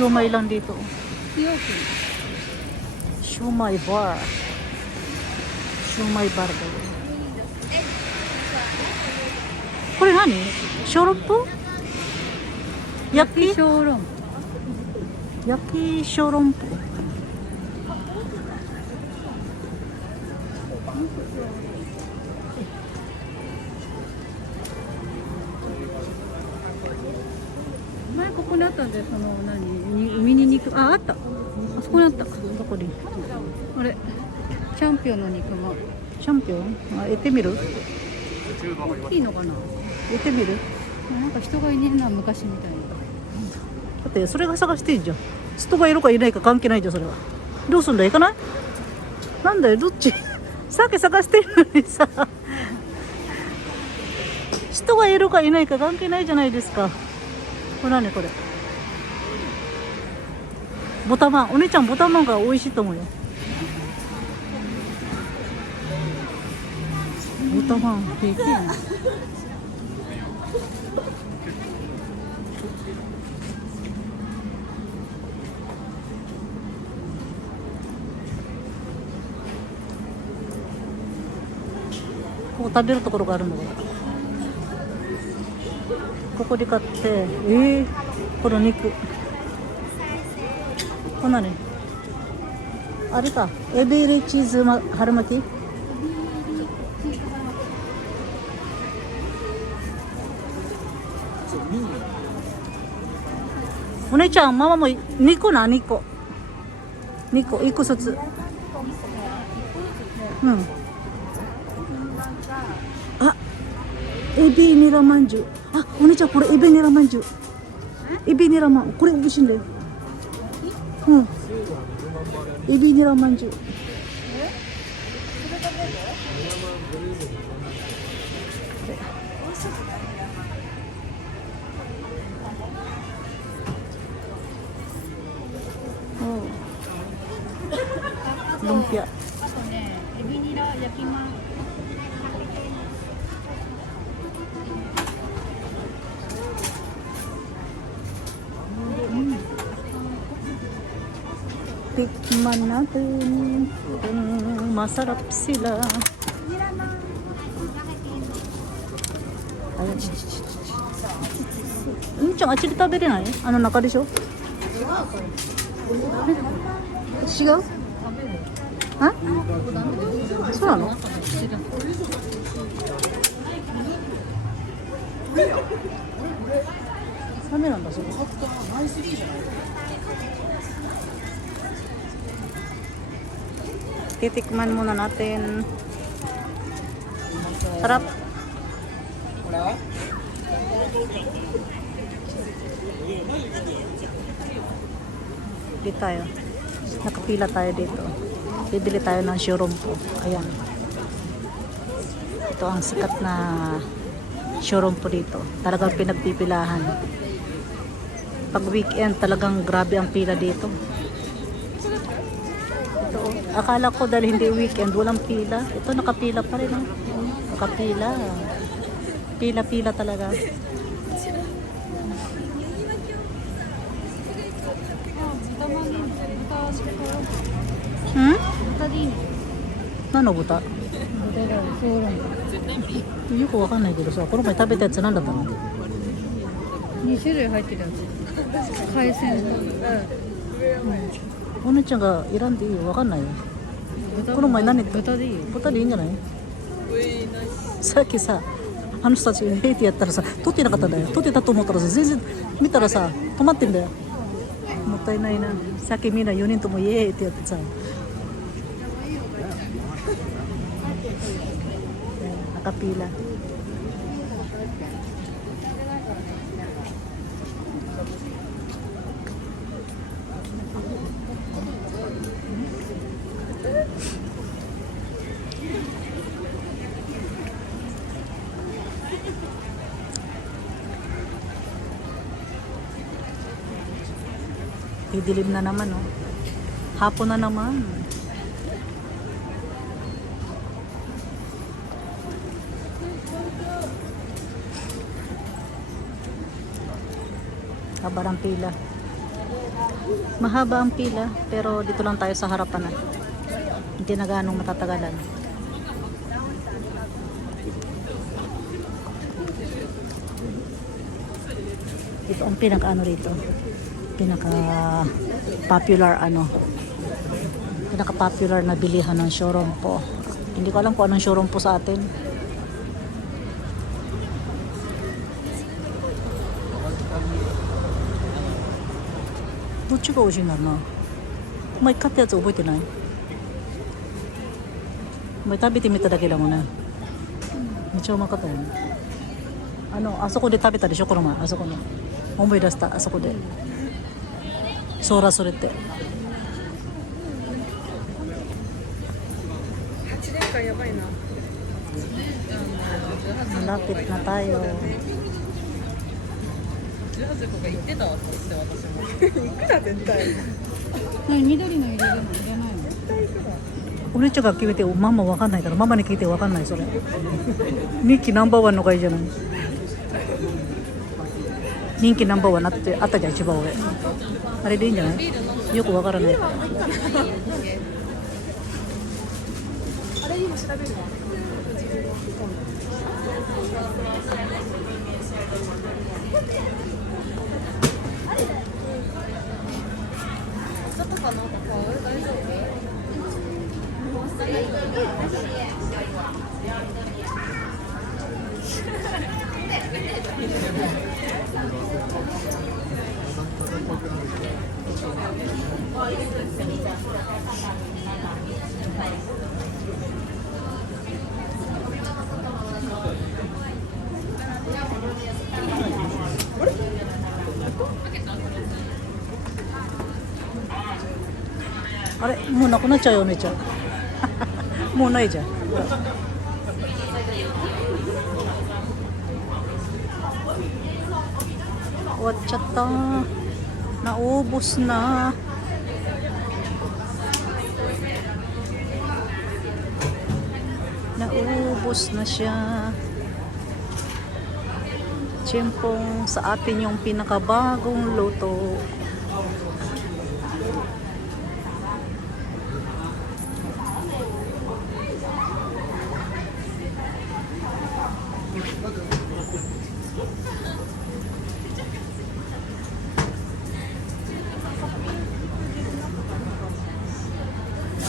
Shumai lang dito. 崎陽軒。 Shumai Bar. Shumai Bar daw. これ何？小籠包？焼き？小籠。焼き小籠包。前ここにあったんで、ミニ肉、あった。あそこにあった。どこに？あれ、チャンピオンの肉まん。チャンピオン？あ、行ってみる？大きいのかな。行ってみる？なんか人がいねえな、昔みたいな。だってそれが探してんじゃん。人がいるかいないか関係ないじゃんそれは。どうすんだ？行かない？なんだよどっち？さっき探してるのにさ。人がいるかいないか関係ないじゃないですか。これ何これ。豚まん。お姉ちゃん豚まんが美味しいと思うよ。豚まん平気やん。ここ食べるところがあるのかな。ここで買ってこの肉こんなねあれかエビ入りチーズ春巻き。お姉ちゃんママも2個な2個1個ずつ。うん。あ、エビニラまんじゅう。あ、お姉ちゃんこれエビニラまんじゅう。エビニラまん、これ美味しいんだよ。うん。エビニラまんじゅう。ルンピア。あとね、エビニラ焼きまん。Tikman natin kung masarap sila. Ayan. Yung actually 食べれない？あの中でしょ？違う？あ？そうなの？ダメなんだそれ。Titikman muna natin. Sarap. Dito tayo. Nakapila tayo dito. Bibili tayo ng shorompo. Ayan. Ito ang sikat na shorompo dito. Talagang pinagpipilahan. Pag weekend talagang grabe ang pila dito. Akala ko dahil hindi weekend, walang pila. Ito nakapila pa rin. Oh. Nakapila. Pila-pila talaga. Hmm? 豚でいいの？何の豚？豚だよ、そうなんだ。よくわかんないけどさ、この前食べたやつ何だったの2種類入ってるやつ。海鮮と。お姉ちゃんが選んでいいよ、わかんないよ。豚この前何豚でいいよ。豚でいいんじゃない？さっきさ、あの人たちヘイってやったらさ、撮ってなかったんだよ。撮ってたと思ったらさ、全然見たらさ、止まってんだよ。もったいないな。さっきみんな4人ともイエーイってやってさ。Nakapila. Didilim na naman, oh. Hapon na naman. Haba ang pila. Mahaba ang pila, pero dito lang tayo sa harapan na. Hindi na ganong matatagalan. Ito ang pinaka-ano rito. Pinaka-popular pinaka-popular na bilihan ng shorompo. Hindi ko alam kung anong shorompo sa atin.どっちが美味しいんだろうな。前買ったやつ覚えてない？前食べてみただけだもんね。めっちゃうまかったよね。あそこで食べたでしょ、この前。あそこの思い出した、あそこで。ソーラそれって。8年間やばいな。Malapit na tayo. 白瀬子が言ってたわって私も行くな絶対。何緑の色でもいらないのお姉ちゃんが決めてママわかんないからママに聞いてわかんないそれ人気ナンバーワンのがいいじゃない人気ナンバーワンあってあったじゃん一番上あれでいいんじゃないよくわからないあれ今調べるわ。外かなんか買う大丈夫あれもうなくなっちゃうよお姉ちゃんもうないじゃん終わっちゃったnaubos na naubos na siya Chimpong sa atin yung pinakabagong luto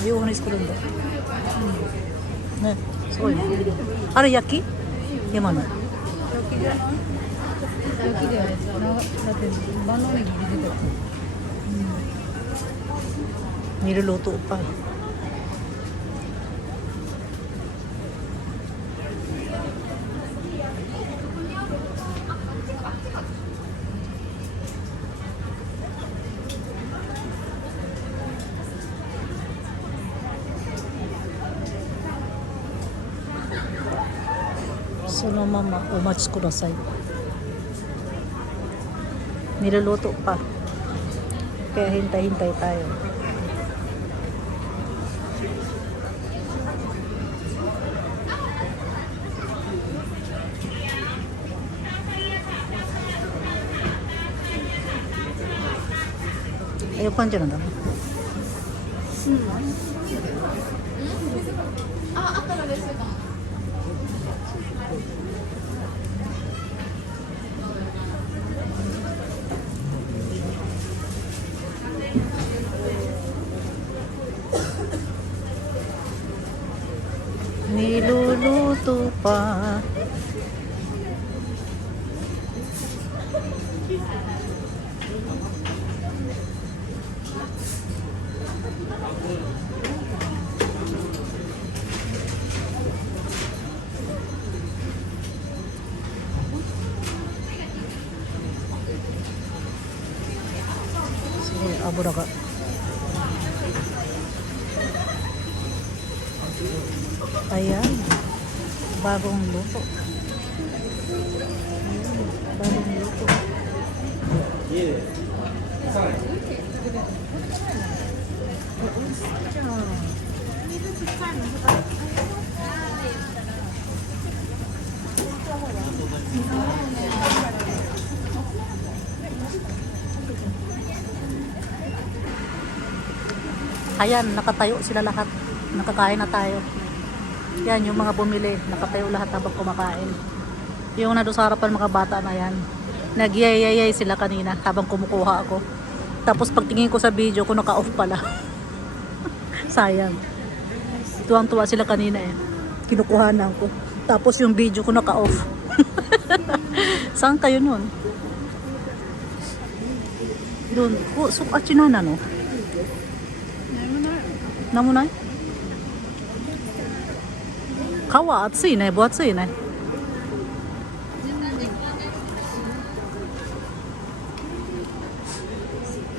yung onis ko lang ba? Ne, so yun. Ano, yaki? Yung ano? 焼きであれだって万能ネギ入れてた Niluluto pa. Sono mama, umatch kudasai. Niluluto pa. Kaya hintay-hintay tayo. Ayaw pa dyan na daw. Niluluto pa. Sige, abura ka. Ayan, bagong luto. Bagong luto. Ayan, nakatayo sila lahat. Nakakain na tayo. Yan, yung mga bumili, nakatayo lahat habang kumakain. Yung nado sa harapan mga bata na yan, nagyayayay sila kanina habang kumukuha ako. Tapos pagtingin ko sa video ko, naka-off pala. Sayang. Tuwang-tuwa sila kanina eh. Kinukuhanan ko. Tapos yung video ko naka-off. Saan kayo nun? Doon. Oh, so, achinana no? Namunay? Kawa, 暑いね、分厚いね。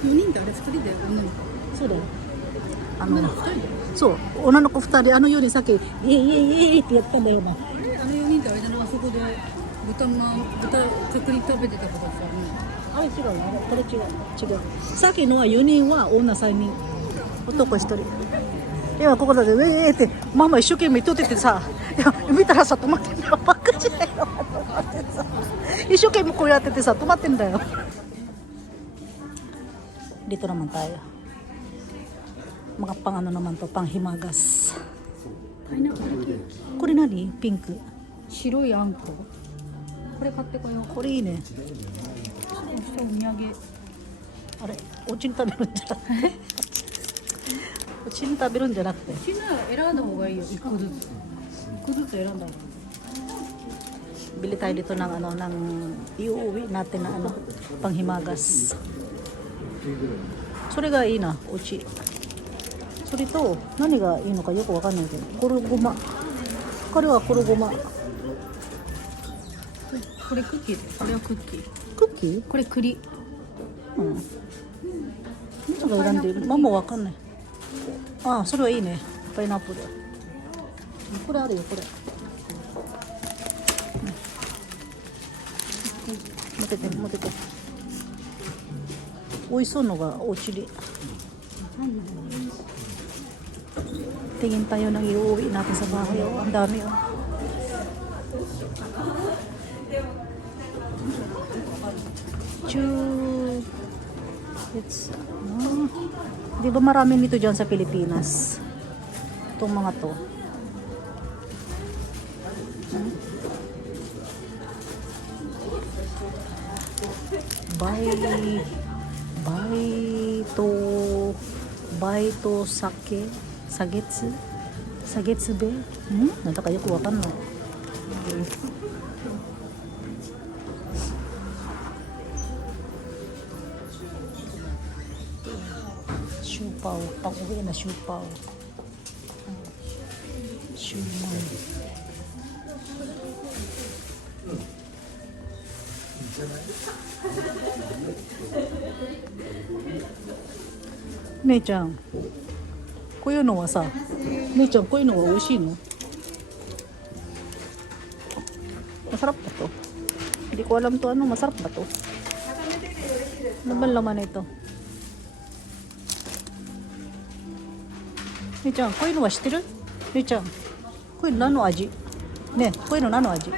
4人であれ2人で女の子そうだよ。女の子2人でそう、女の子2人、あのようにさっき、イエイイエイイエイってやったんだよな。あれあの4人ってあれだなあそこで豚角煮食べてたことさねあれ違うの、これ違う。さっきのは4人は女3人。男1人。今ここだけ、って、ママ一生懸命撮っててさ、いや、見たらさ、止まってんだよ。バカじゃないの。一生懸命こうやっててさ、止まってんだよ。Dito naman tayo. Mga pang ano naman to, pang himagas. パイナップルケーキ。これ何？ピンク。白いあんこ。これ買ってこよう。これいいね。お土産。あれ、お家に食べるんじゃなくて。お家に食べるんじゃなくて。シナ選んだ方がいいよ。一個ずつ。一個ずつ選んだ方がいい。 Bili tayo dito ng ano, ng iuwi natin na ano, panghimagas. それがいいな、お家。それと何がいいのかよくわかんないけど、コルゴマ。彼はコルゴマ。これクッキーだよ。これはクッキー。クッキー？これ栗。うん。何が選んでる？ママわかんない。ああ、それはいいね。パイナップル。これあるよ、これ。持ってて、持ってて。美味しそうのがお家に。Tingin tayo ng iuwi natin sa bahay. Oh, ang dami oh. Choo. It's di ba marami nito diyan sa Pilipinas? Itong mga to. Baito sake sagetsu be? なんだかよくわかんない。シューパオ、pang-uwi na siupaw. Siumay. Nei-chan, こういうのはさ、姉ちゃんこういうのは美味しいの？Masarap ba to? Hindi ko alam to ano, masarap ba to? Ano ba laman nito? 姉ちゃんこういうのは知ってる？姉ちゃんこういうの何の味？ねえ、こういうの何の味？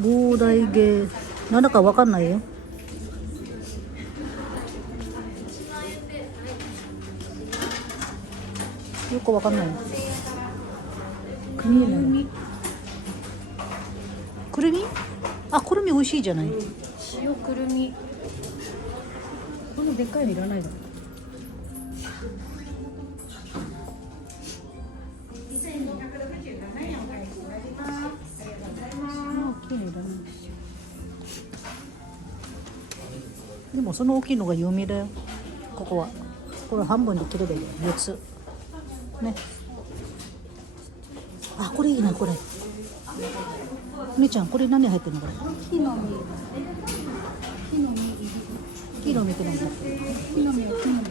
膨大芸なんだかわかんないよ。よくわかんない。くるみ。くるみ？あ、くるみ美味しいじゃない。塩くるみ。このでっかいのいらないだろ。でもその大きいのが有名だよ。ここは。これ半分に切ればいいよ。4つ。ね。あ、これいいな、これ。お姉ちゃん、これ何入ってるのこれ。木の実。木の実ってなんだ。木の実は木の実。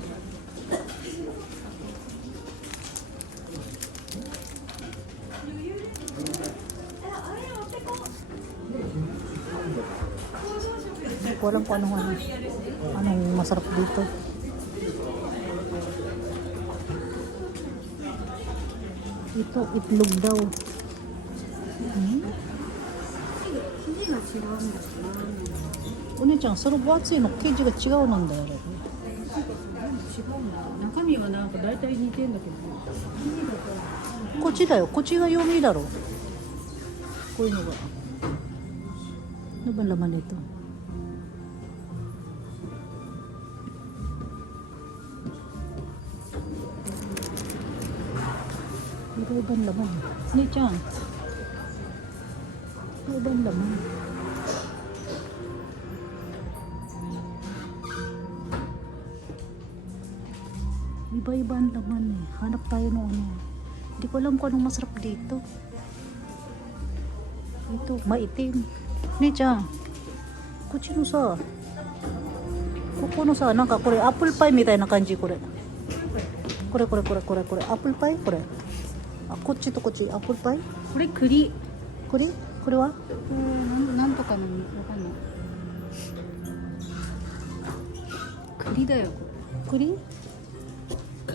Hindi ko alam kung anong masarap dito. Ito, itlog daw. O姉ちゃん、その分厚いの生地が違うなんだよ。中身はなんか大体似てんだけど。こっちだよ。こっちが読みだろ。こういうのが。Ano ba laman nito? Iba-ibang laman. Ni-chan. Iba-ibang laman. Iba-ibang laman eh. Hanap tayo ng ano. Hindi ko alam kung anong masarap dito. Ito, maitim. 姉ちゃん、こっちのさ、ここのさ、なんかこれアップルパイみたいな感じ。これアップルパイこれ。あ、こっちとこっちアップルパイ。これ栗。これこれはなんとかのわかんない。栗だよ。栗？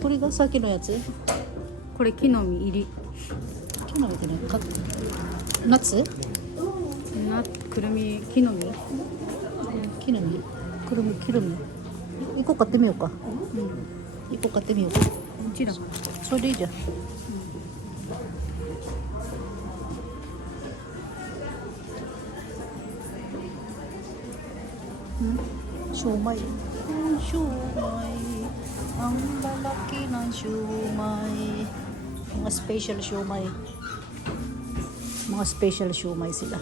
栗がさっきのやつ？これ木の実入り。今日のやつね。ナッツ？くるみ木の実。木の実？くるみ、木の実。一個買ってみようか。一個買ってみようか。うちら。それでいいじゃん。Siomay. Siomay. Ang lalaki ng siomay. Mga special siomay. Mga special siomay sila.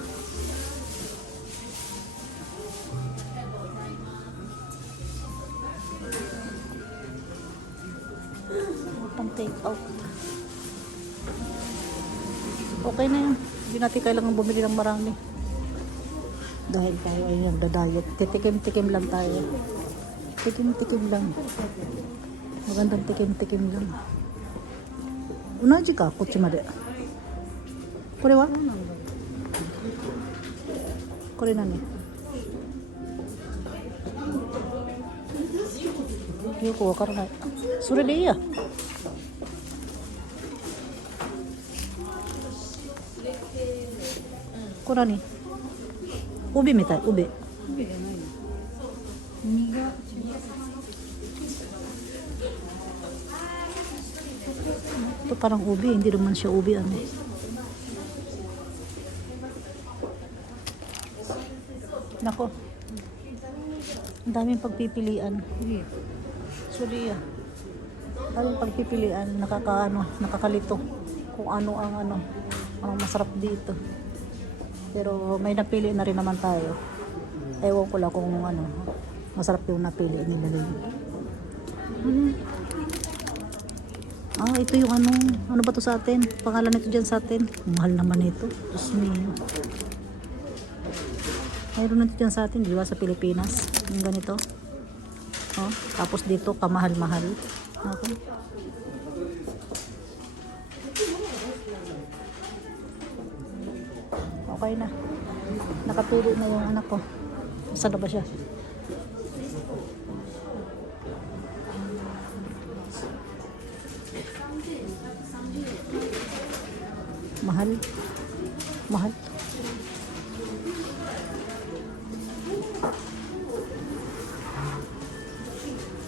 Pang take out. Okay na yun. Hindi natin kailangan bumili ng marami. Dahil tayo ay nagda-diet. Titikim-tikim lang tayo. Tikim-tikim lang. Magandang tikim-tikim lang. Unaji ka? Kochi made. Kore wa? Kore nani? Yoko wakaranai. Sore de ii ya. Kore nani? Ubi みたい、ubi. 実じゃないの。実が違う。Ito parang ubi, hindi naman siya ubi ano. Nako. Ang daming pagpipilian. Sorry ah. Daming pagpipilian, nakakalito kung ano ang masarap dito. Pero may napili na rin naman tayo. Ewan ko lang kung masarap yung napili nila. Ito yung ano ba to sa atin? Pangalan nito dyan sa atin. Mahal naman ito. Diyos mio. Mayroon nito dyan sa atin, di ba? Sa Pilipinas. Yung ganito. Oh, tapos dito, kamahal-mahal. Okay. Okay na. Nakatulog na yung anak ko. Saan na ba siya? Mahal. Mahal.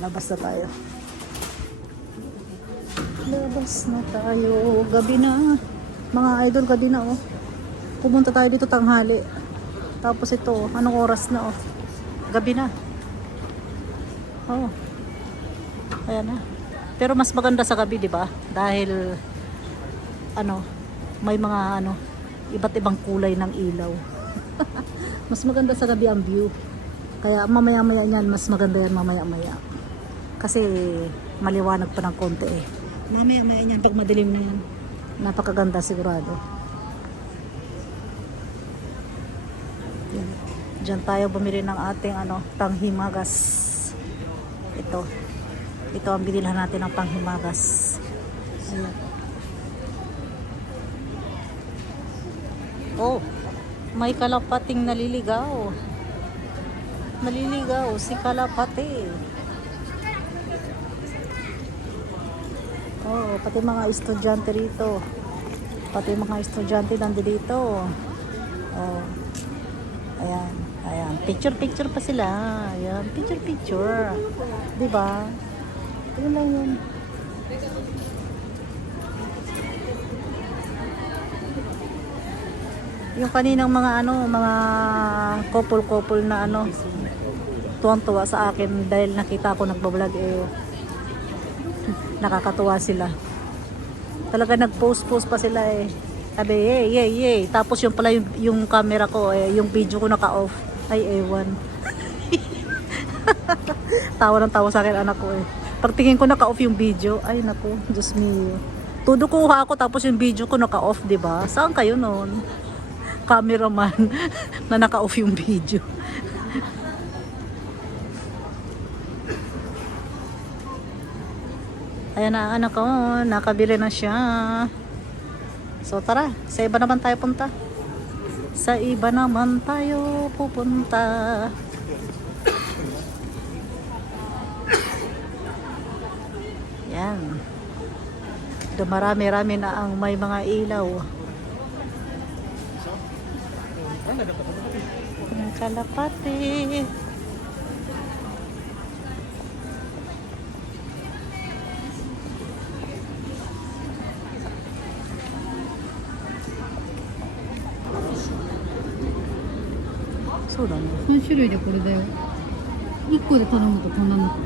Labas na tayo. Labas na tayo. Gabi na. Mga idol, gabi na oh. Pumunta tayo dito tanghali. Tapos ito, anong oras na oh? Gabi na. Oh. Ayan na. Pero mas maganda sa gabi, di ba? Dahil may mga iba't ibang kulay ng ilaw. Mas maganda sa gabi ang view. Kaya mamaya-maya niyan, mas maganda yan mamaya-maya. Kasi maliwanag pa ng konti eh. Mamaya-maya niyan, pag madilim na yan, napakaganda sigurado. Yan. Diyan tayo bumili ng ating panghimagas. Ito ang binilhan natin ng panghimagas. Ayan. Oh, may kalapating naliligaw. Naliligaw si kalapati. Oh, pati mga estudyante rito. Pati mga estudyante nandito. Oh. Ayan, ayan. Picture pa sila. Ayan, picture. 'Di ba? Yun lang yun. Yung kaninang mga mga couple na tuwang-tuwa sa akin dahil nakita ko nagbablog nakakatuwa sila. Talaga nag-post pa sila eh. Sabi, yay. Tapos yung pala yung camera ko yung video ko naka-off. Ay, ewan. Tawa ng tawa sa akin anak ko eh. Pagtingin ko naka-off yung video, ay naku, Diyos mio. Todo kuha ako tapos yung video ko naka-off, 'di ba? Saan kayo noon? Cameraman na naka-off yung video. Ayan na anak ko, nakabili na siya. So tara, sa iba naman tayo punta. Sa iba naman tayo pupunta. Yan. Marami-rami na ang may mga ilaw. Ang kalapati.そうだね。 3種類でこれだよ。1個で頼むとこんなの。こ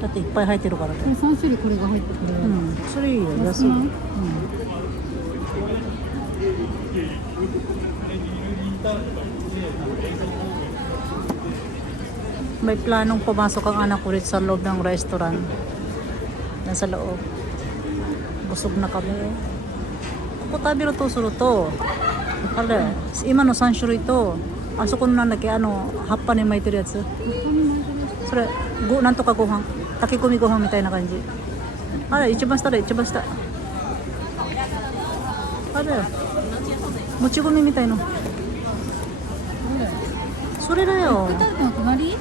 だっていっぱい入ってるからね。れ3種類これが入ってくる。うん。それいいよ。安い。安くない？May planong pumasok ang anak ko ulit sa loob ng restaurant. Nasa loob. Busog na kami. Ako tabi ro to suru to. Ale, ima no 3種類と、あそこのなんだっけ、葉っぱに巻いてるやつ。それ、なんとかご飯。炊き込みご飯みたいな感じ。あれ、一番下だ、一番下。あれ、もち米みたいの。それだよ。食べたの隣？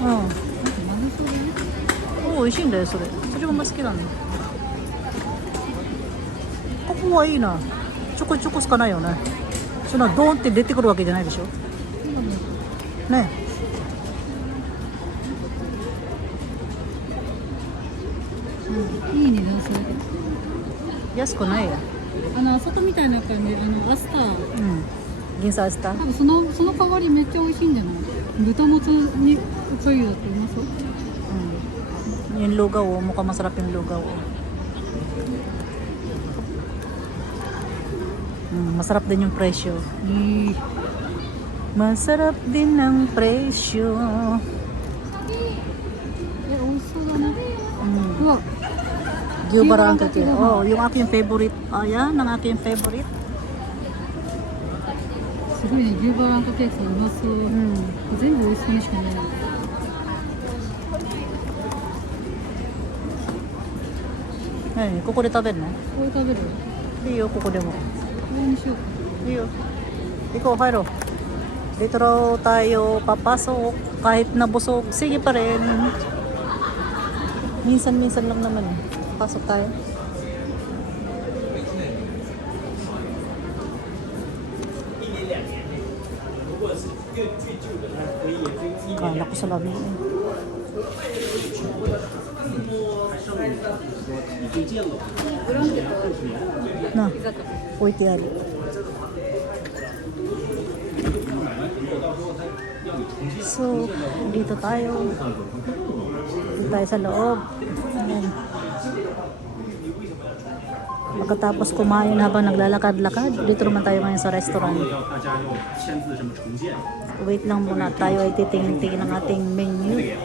うん。なんでそれ？お、美味しいんだよ、それ。それも好きなんだ。ここはいいな。ちょこちょこしかないよね。そんなドーンって出てくるわけじゃないでしょ。ね。いい値段するけど。安くないよ。あそこみたいな感じ、アスター。うん。銀座アスター。多分その代わりめっちゃ美味しいんじゃない？豚もつにつゆだってうまそう。Yung lugaw, oh. Mukhang masarap yung lugaw. Oh. Masarap din yung presyo. Masarap din ang presyo. 美味しそうだね。うわ、 Gyo Barangay. Oh, yung aking favorite. Ayan, ang aking favorite. すごいね、牛バランカケーキうまそう。全部美味しそうにしかない。何ここで食べるの？これ食べる？いいよ、ここでも。これにしようか。いいよ. Ikaw, Jairo. Dito raw tayo papasok kahit nabusog. Sige pa rin. Minsan-minsan lang naman. Pasok tayo. Kala ko sa labi. Na, 置いてある。So, dito tayo. Dito tayo sa loob. Ayan. Pagkatapos kumain habang naglalakad-lakad, dito naman tayo ngayon sa restaurant. Wait lang muna, tayo ay titingin-tingin ang ating menu.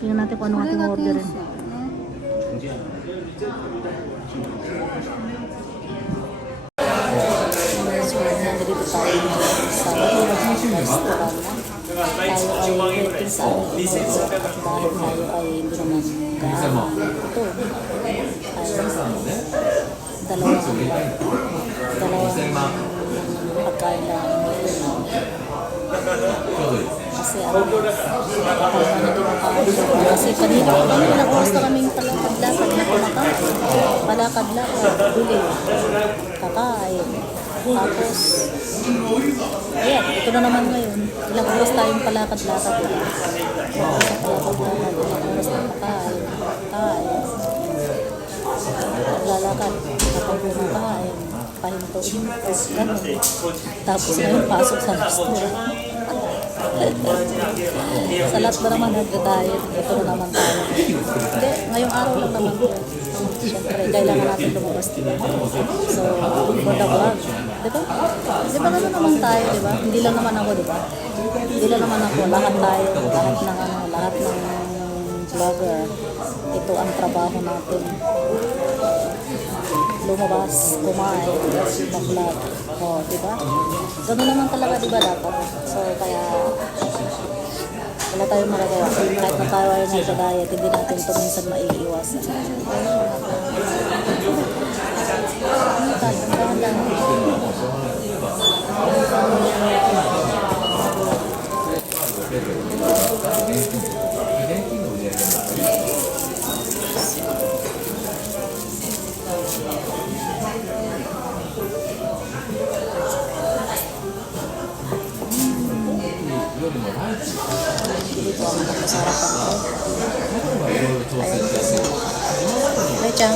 Tingnan natin kung anong ating orderin. Nandito tayo sa restaurant na. Tayo ay waiting sa aming order dahil tayo ay hindi naman ito. Dalawang pagkain lang kasi kasi kanina ilang oras na kaming palakad-lakad na kumakain, palakad-lakad, bili, kakain, tapos ayan, ito na naman ngayon, ilang oras tayong palakad-lakad, ilang oras na kakain, naglalakad, kapag kumakain, pahinto-hinto, ganun. Tapos ngayon pasok sa restaurant. Sa lahat na naman nagda-diet, ito na naman tayo. Hindi, ngayong araw lang naman po. Siyempre, kailangan natin lumabas, diba? So, for the vlog, diba? Diba gano'n naman tayo, diba? Hindi lang naman ako, diba? Hindi lang naman ako, lahat tayo, lahat ng vlogger, ito ang trabaho natin. Lumabas, kumain, mag-vlog. O, diba? Gano'n naman talaga, diba, dapat? So, kaya, wala tayong magagawa. Kahit na tayo ay nagsa-diet, hindi natin ito minsan maiiwasan. Ay, Chang.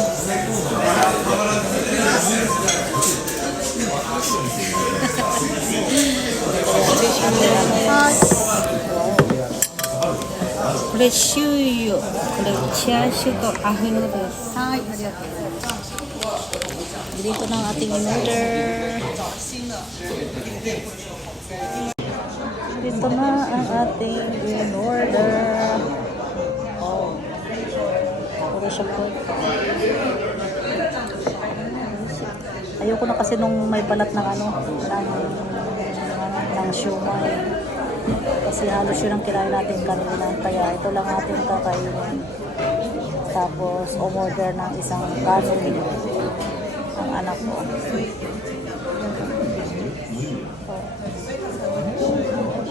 これシューユ、これチャーシューとアフロです。はい、ありがとうございます。Dito na ang ating in-order. Dito na ang ating in-order. Oh. Puro siya po. Ayoko na kasi nung may balat ng ano, ng siomai. Kasi halos yun ang kinain natin kanina. Kaya ito lang ating kakainin. Tapos umorder ng isang kanin ang anak ko.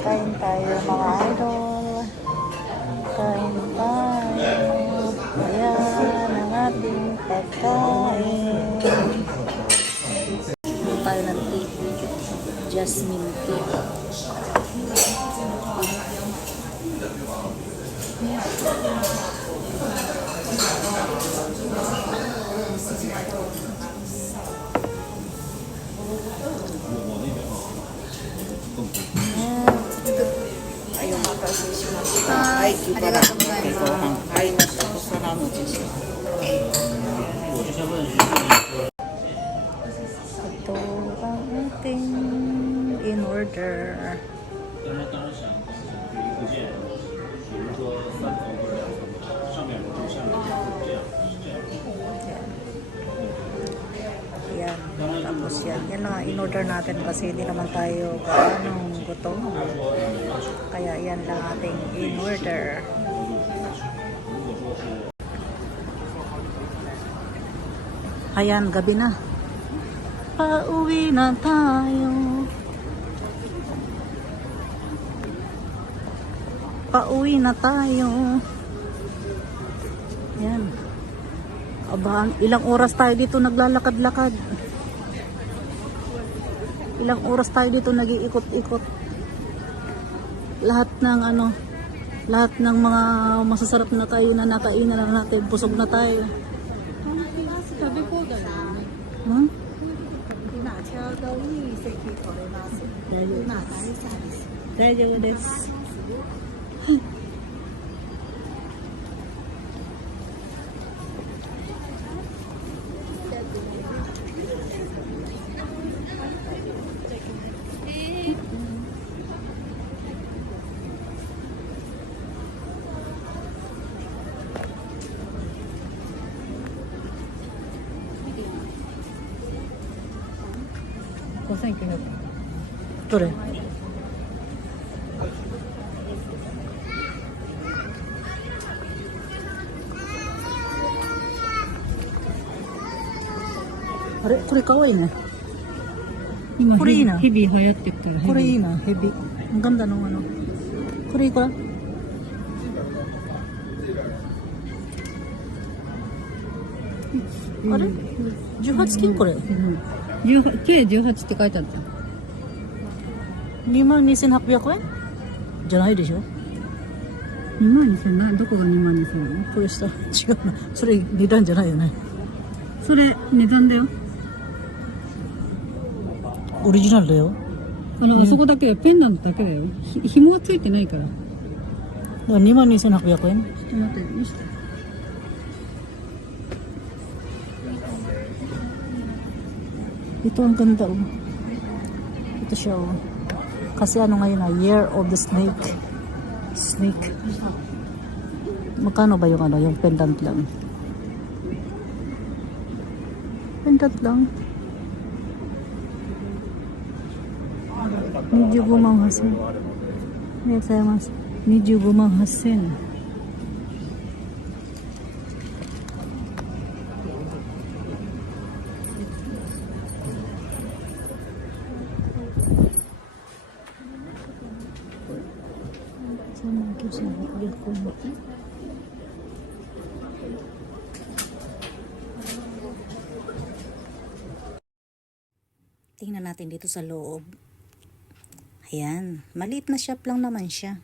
Kain tayo mga idol. Kain tayo. Ayan ang ating pagkain. Tayo ng tea. Jasmine tea. Ito ang ating in-order. Yan. Tapos yan. Yan lang ang in-order natin kasi hindi naman tayo gaanong gutom. Kaya yan lang ating in-order. Ayan, gabi na. Pauwi na tayo. Pauwi na tayo. Yan. Aba, ilang oras tayo dito naglalakad-lakad. Ilang oras tayo dito nag-iikot-ikot. Lahat ng ano, lahat ng mga masasarap na kainan na kainan na natin, busog na tayo. Hmm? 大丈夫です。5900どれあれこれかわいいね今これいいなヘビー流行ってるからこれいいなヘビang ganda ng anoこれいくらあれ18金これ計18って書いてあった22,800円じゃないでしょ22,000などこが22,000なのこれ下違うなそれ値段じゃないよねそれ値段だよオリジナルだよあそこだけだよペンダントだけだよ紐はついてないからちょだから22,800円っと待って見せてIto ang ganda oh. Ito siya oh. Kasi ano ngayon na Year of the Snake. Snake. Magkano ba yung ano, yung pendant lang? Pendant lang. Medyo gumanghasin. Medyo gumanghasin. Tingnan natin dito sa loob. Ayan, maliit na shop lang naman siya.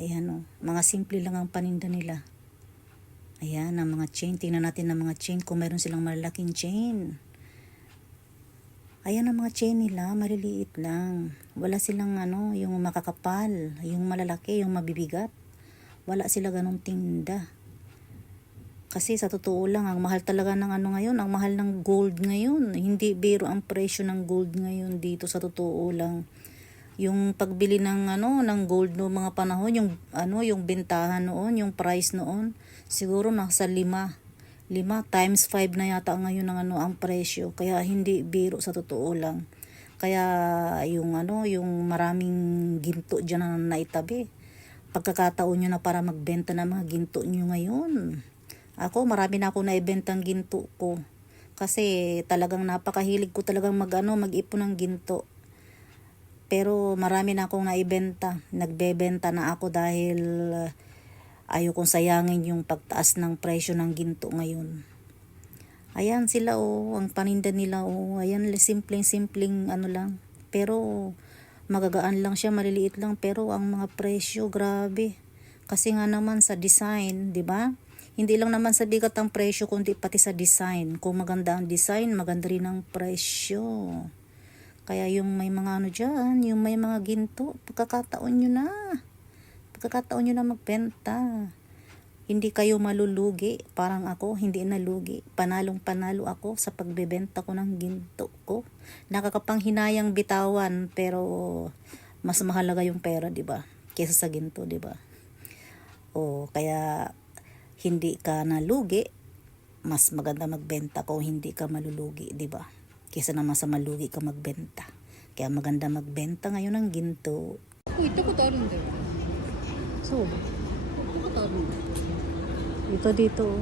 Ayan o, mga simple lang ang paninda nila. Ayan, ang mga chain. Tingnan natin ang mga chain kung mayroon silang malalaking chain. Ayan ang mga chain nila, maliliit lang. Wala silang yung makakapal, yung malalaki, yung mabibigat. Wala sila ganong tinda. Kasi sa totoo lang, ang mahal talaga ng ngayon, ang mahal ng gold ngayon. Hindi biro ang presyo ng gold ngayon dito sa totoo lang. Yung pagbili ng ng gold no mga panahon, yung bentahan noon, yung price noon, siguro nasa 5 times 5 na yata ngayon ang presyo. Kaya hindi biro sa totoo lang. Kaya yung maraming ginto diyan na naitabi. Pagkakataon nyo na para magbenta ng mga ginto nyo ngayon. Ako, marami na ako naibentang ginto ko. Kasi talagang napakahilig ko talagang mag-ipon ng ginto. Pero marami na akong naibenta. Nagbebenta na ako dahil ayokong sayangin yung pagtaas ng presyo ng ginto ngayon. Ayan sila ang paninda nila Ayan, simpleng lang. Pero magagaan lang siya, maliliit lang. Pero ang mga presyo, grabe. Kasi nga naman sa design, di ba? Hindi lang naman sa bigat ang presyo, kundi pati sa design. Kung maganda ang design, maganda rin ang presyo. Kaya yung may mga dyan, yung may mga ginto, pagkakataon nyo na magbenta. Hindi kayo malulugi, parang ako, hindi nalugi. Panalong-panalo ako sa pagbebenta ko ng ginto ko. Nakakapanghinayang bitawan, pero mas mahalaga yung pera, di ba? Kesa sa ginto, di ba? Kaya hindi ka nalugi, mas maganda magbenta kung hindi ka malulugi, di ba? Kesa naman sa malugi ka magbenta. Kaya maganda magbenta ngayon ng ginto. ここ行ったことあるんだよ。 So, 行ったことあるんだよ。 dito.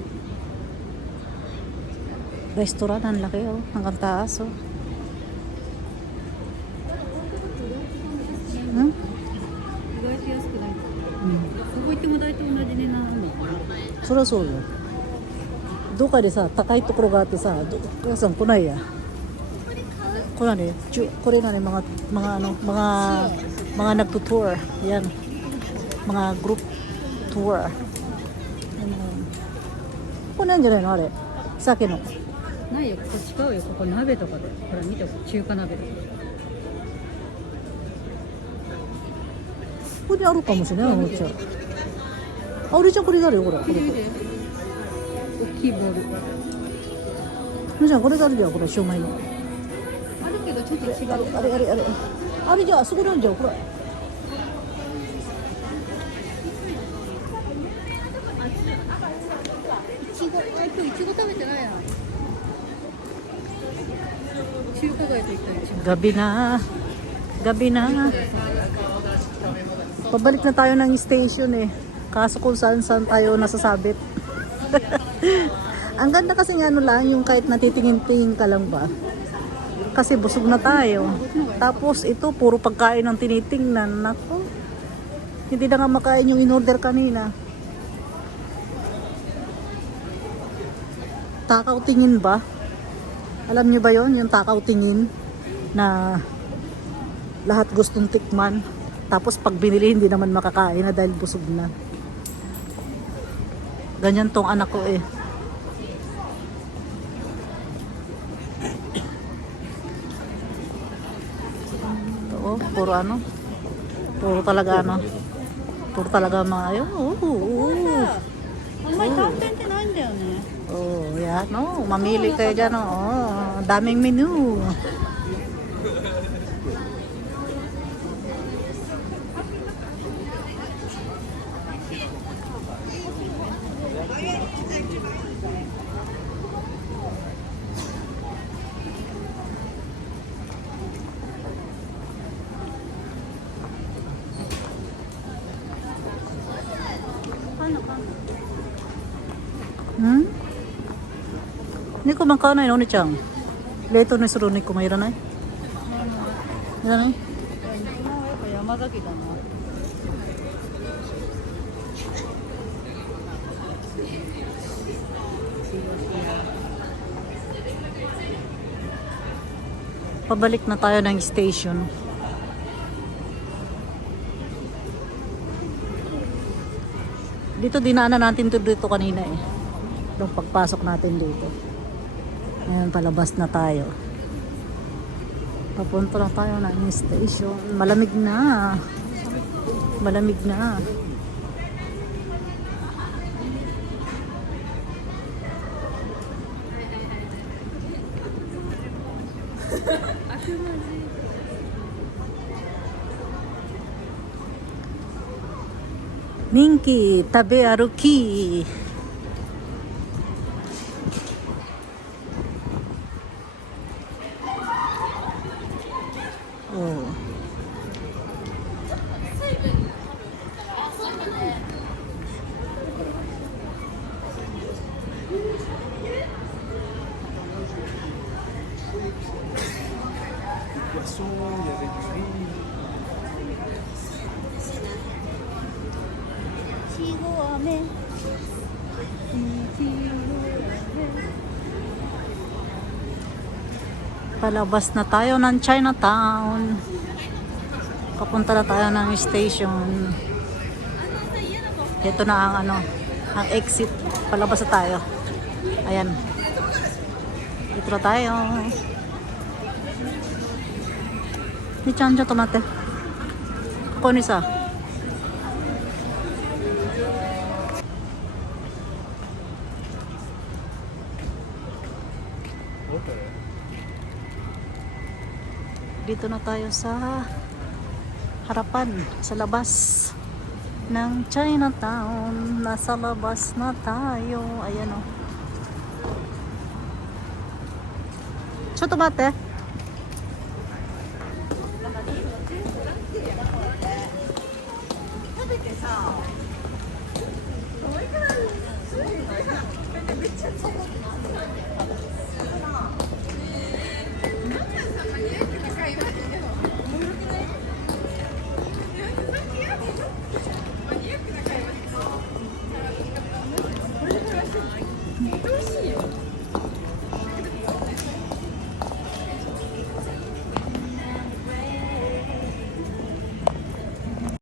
Restaurant, ang laki hanggang taas意外と安くない。ここ行っても大体同じ値段なのかな。そりゃそうよ。どっかでさ、高いところがあってさ、皆さん来ないや。これね、これna mga nagtutour. Yan. Mga group tour. Koなんじゃないのあれ。鮭の。ないよ、ここ違うよ。ここ鍋とかで。ほら見て、中華鍋とか。ここにあるかもしれない、おもちゃ。あれじゃこれがあるよ、これ。これ。大きいボール。じゃあこれがあるじゃん、これ、シューマイの。あるけどちょっと違う。あれじゃあ、あそこなんじゃん、これ。今日いちご食べてないやん。中華街と行ったよ。 Gabi na. Pabalik na tayo ng station Kaso kung saan tayo nasasabit. Ang ganda kasi nga lang, yung kahit natitingin-tingin ka lang ba. Kasi busog na tayo. Tapos ito, puro pagkain ang tinitingnan. Nako. Hindi na nga makain yung in-order kanina. Takaw tingin ba? Alam niyo ba yon, yung takaw tingin na lahat gustong tikman, tapos pag binili hindi naman makakain na dahil busog na. Ganyan tong anak ko Ito puro talaga mga ayun. あんまり単点ってないんだよね。 Yan mamili kayo dyan daming menu. Niko mangkanay no ni Chang. Leto ni suru ni kumaira nay. Yan ay. 山崎だな。Pabalik na tayo ng station. Dito dinaanan natin to dito kanina eh. Nung pagpasok natin dito. Ngayon palabas na tayo. Papunta na tayo ng station. Malamig na. Malamig na. Ninki, tabe aruki. Oh. Poisson, il y avait du riz. Palabas na tayo ng Chinatown. Papunta na tayo ng station. Ito na ang ano, ang exit. Palabas na tayo. Ayan. Dito na tayo. Ni Chanjo tomate. Ako ni sa. Dito na tayo sa harapan, sa labas ng Chinatown. Nasa labas na tayo. Ayan o. Choto mate.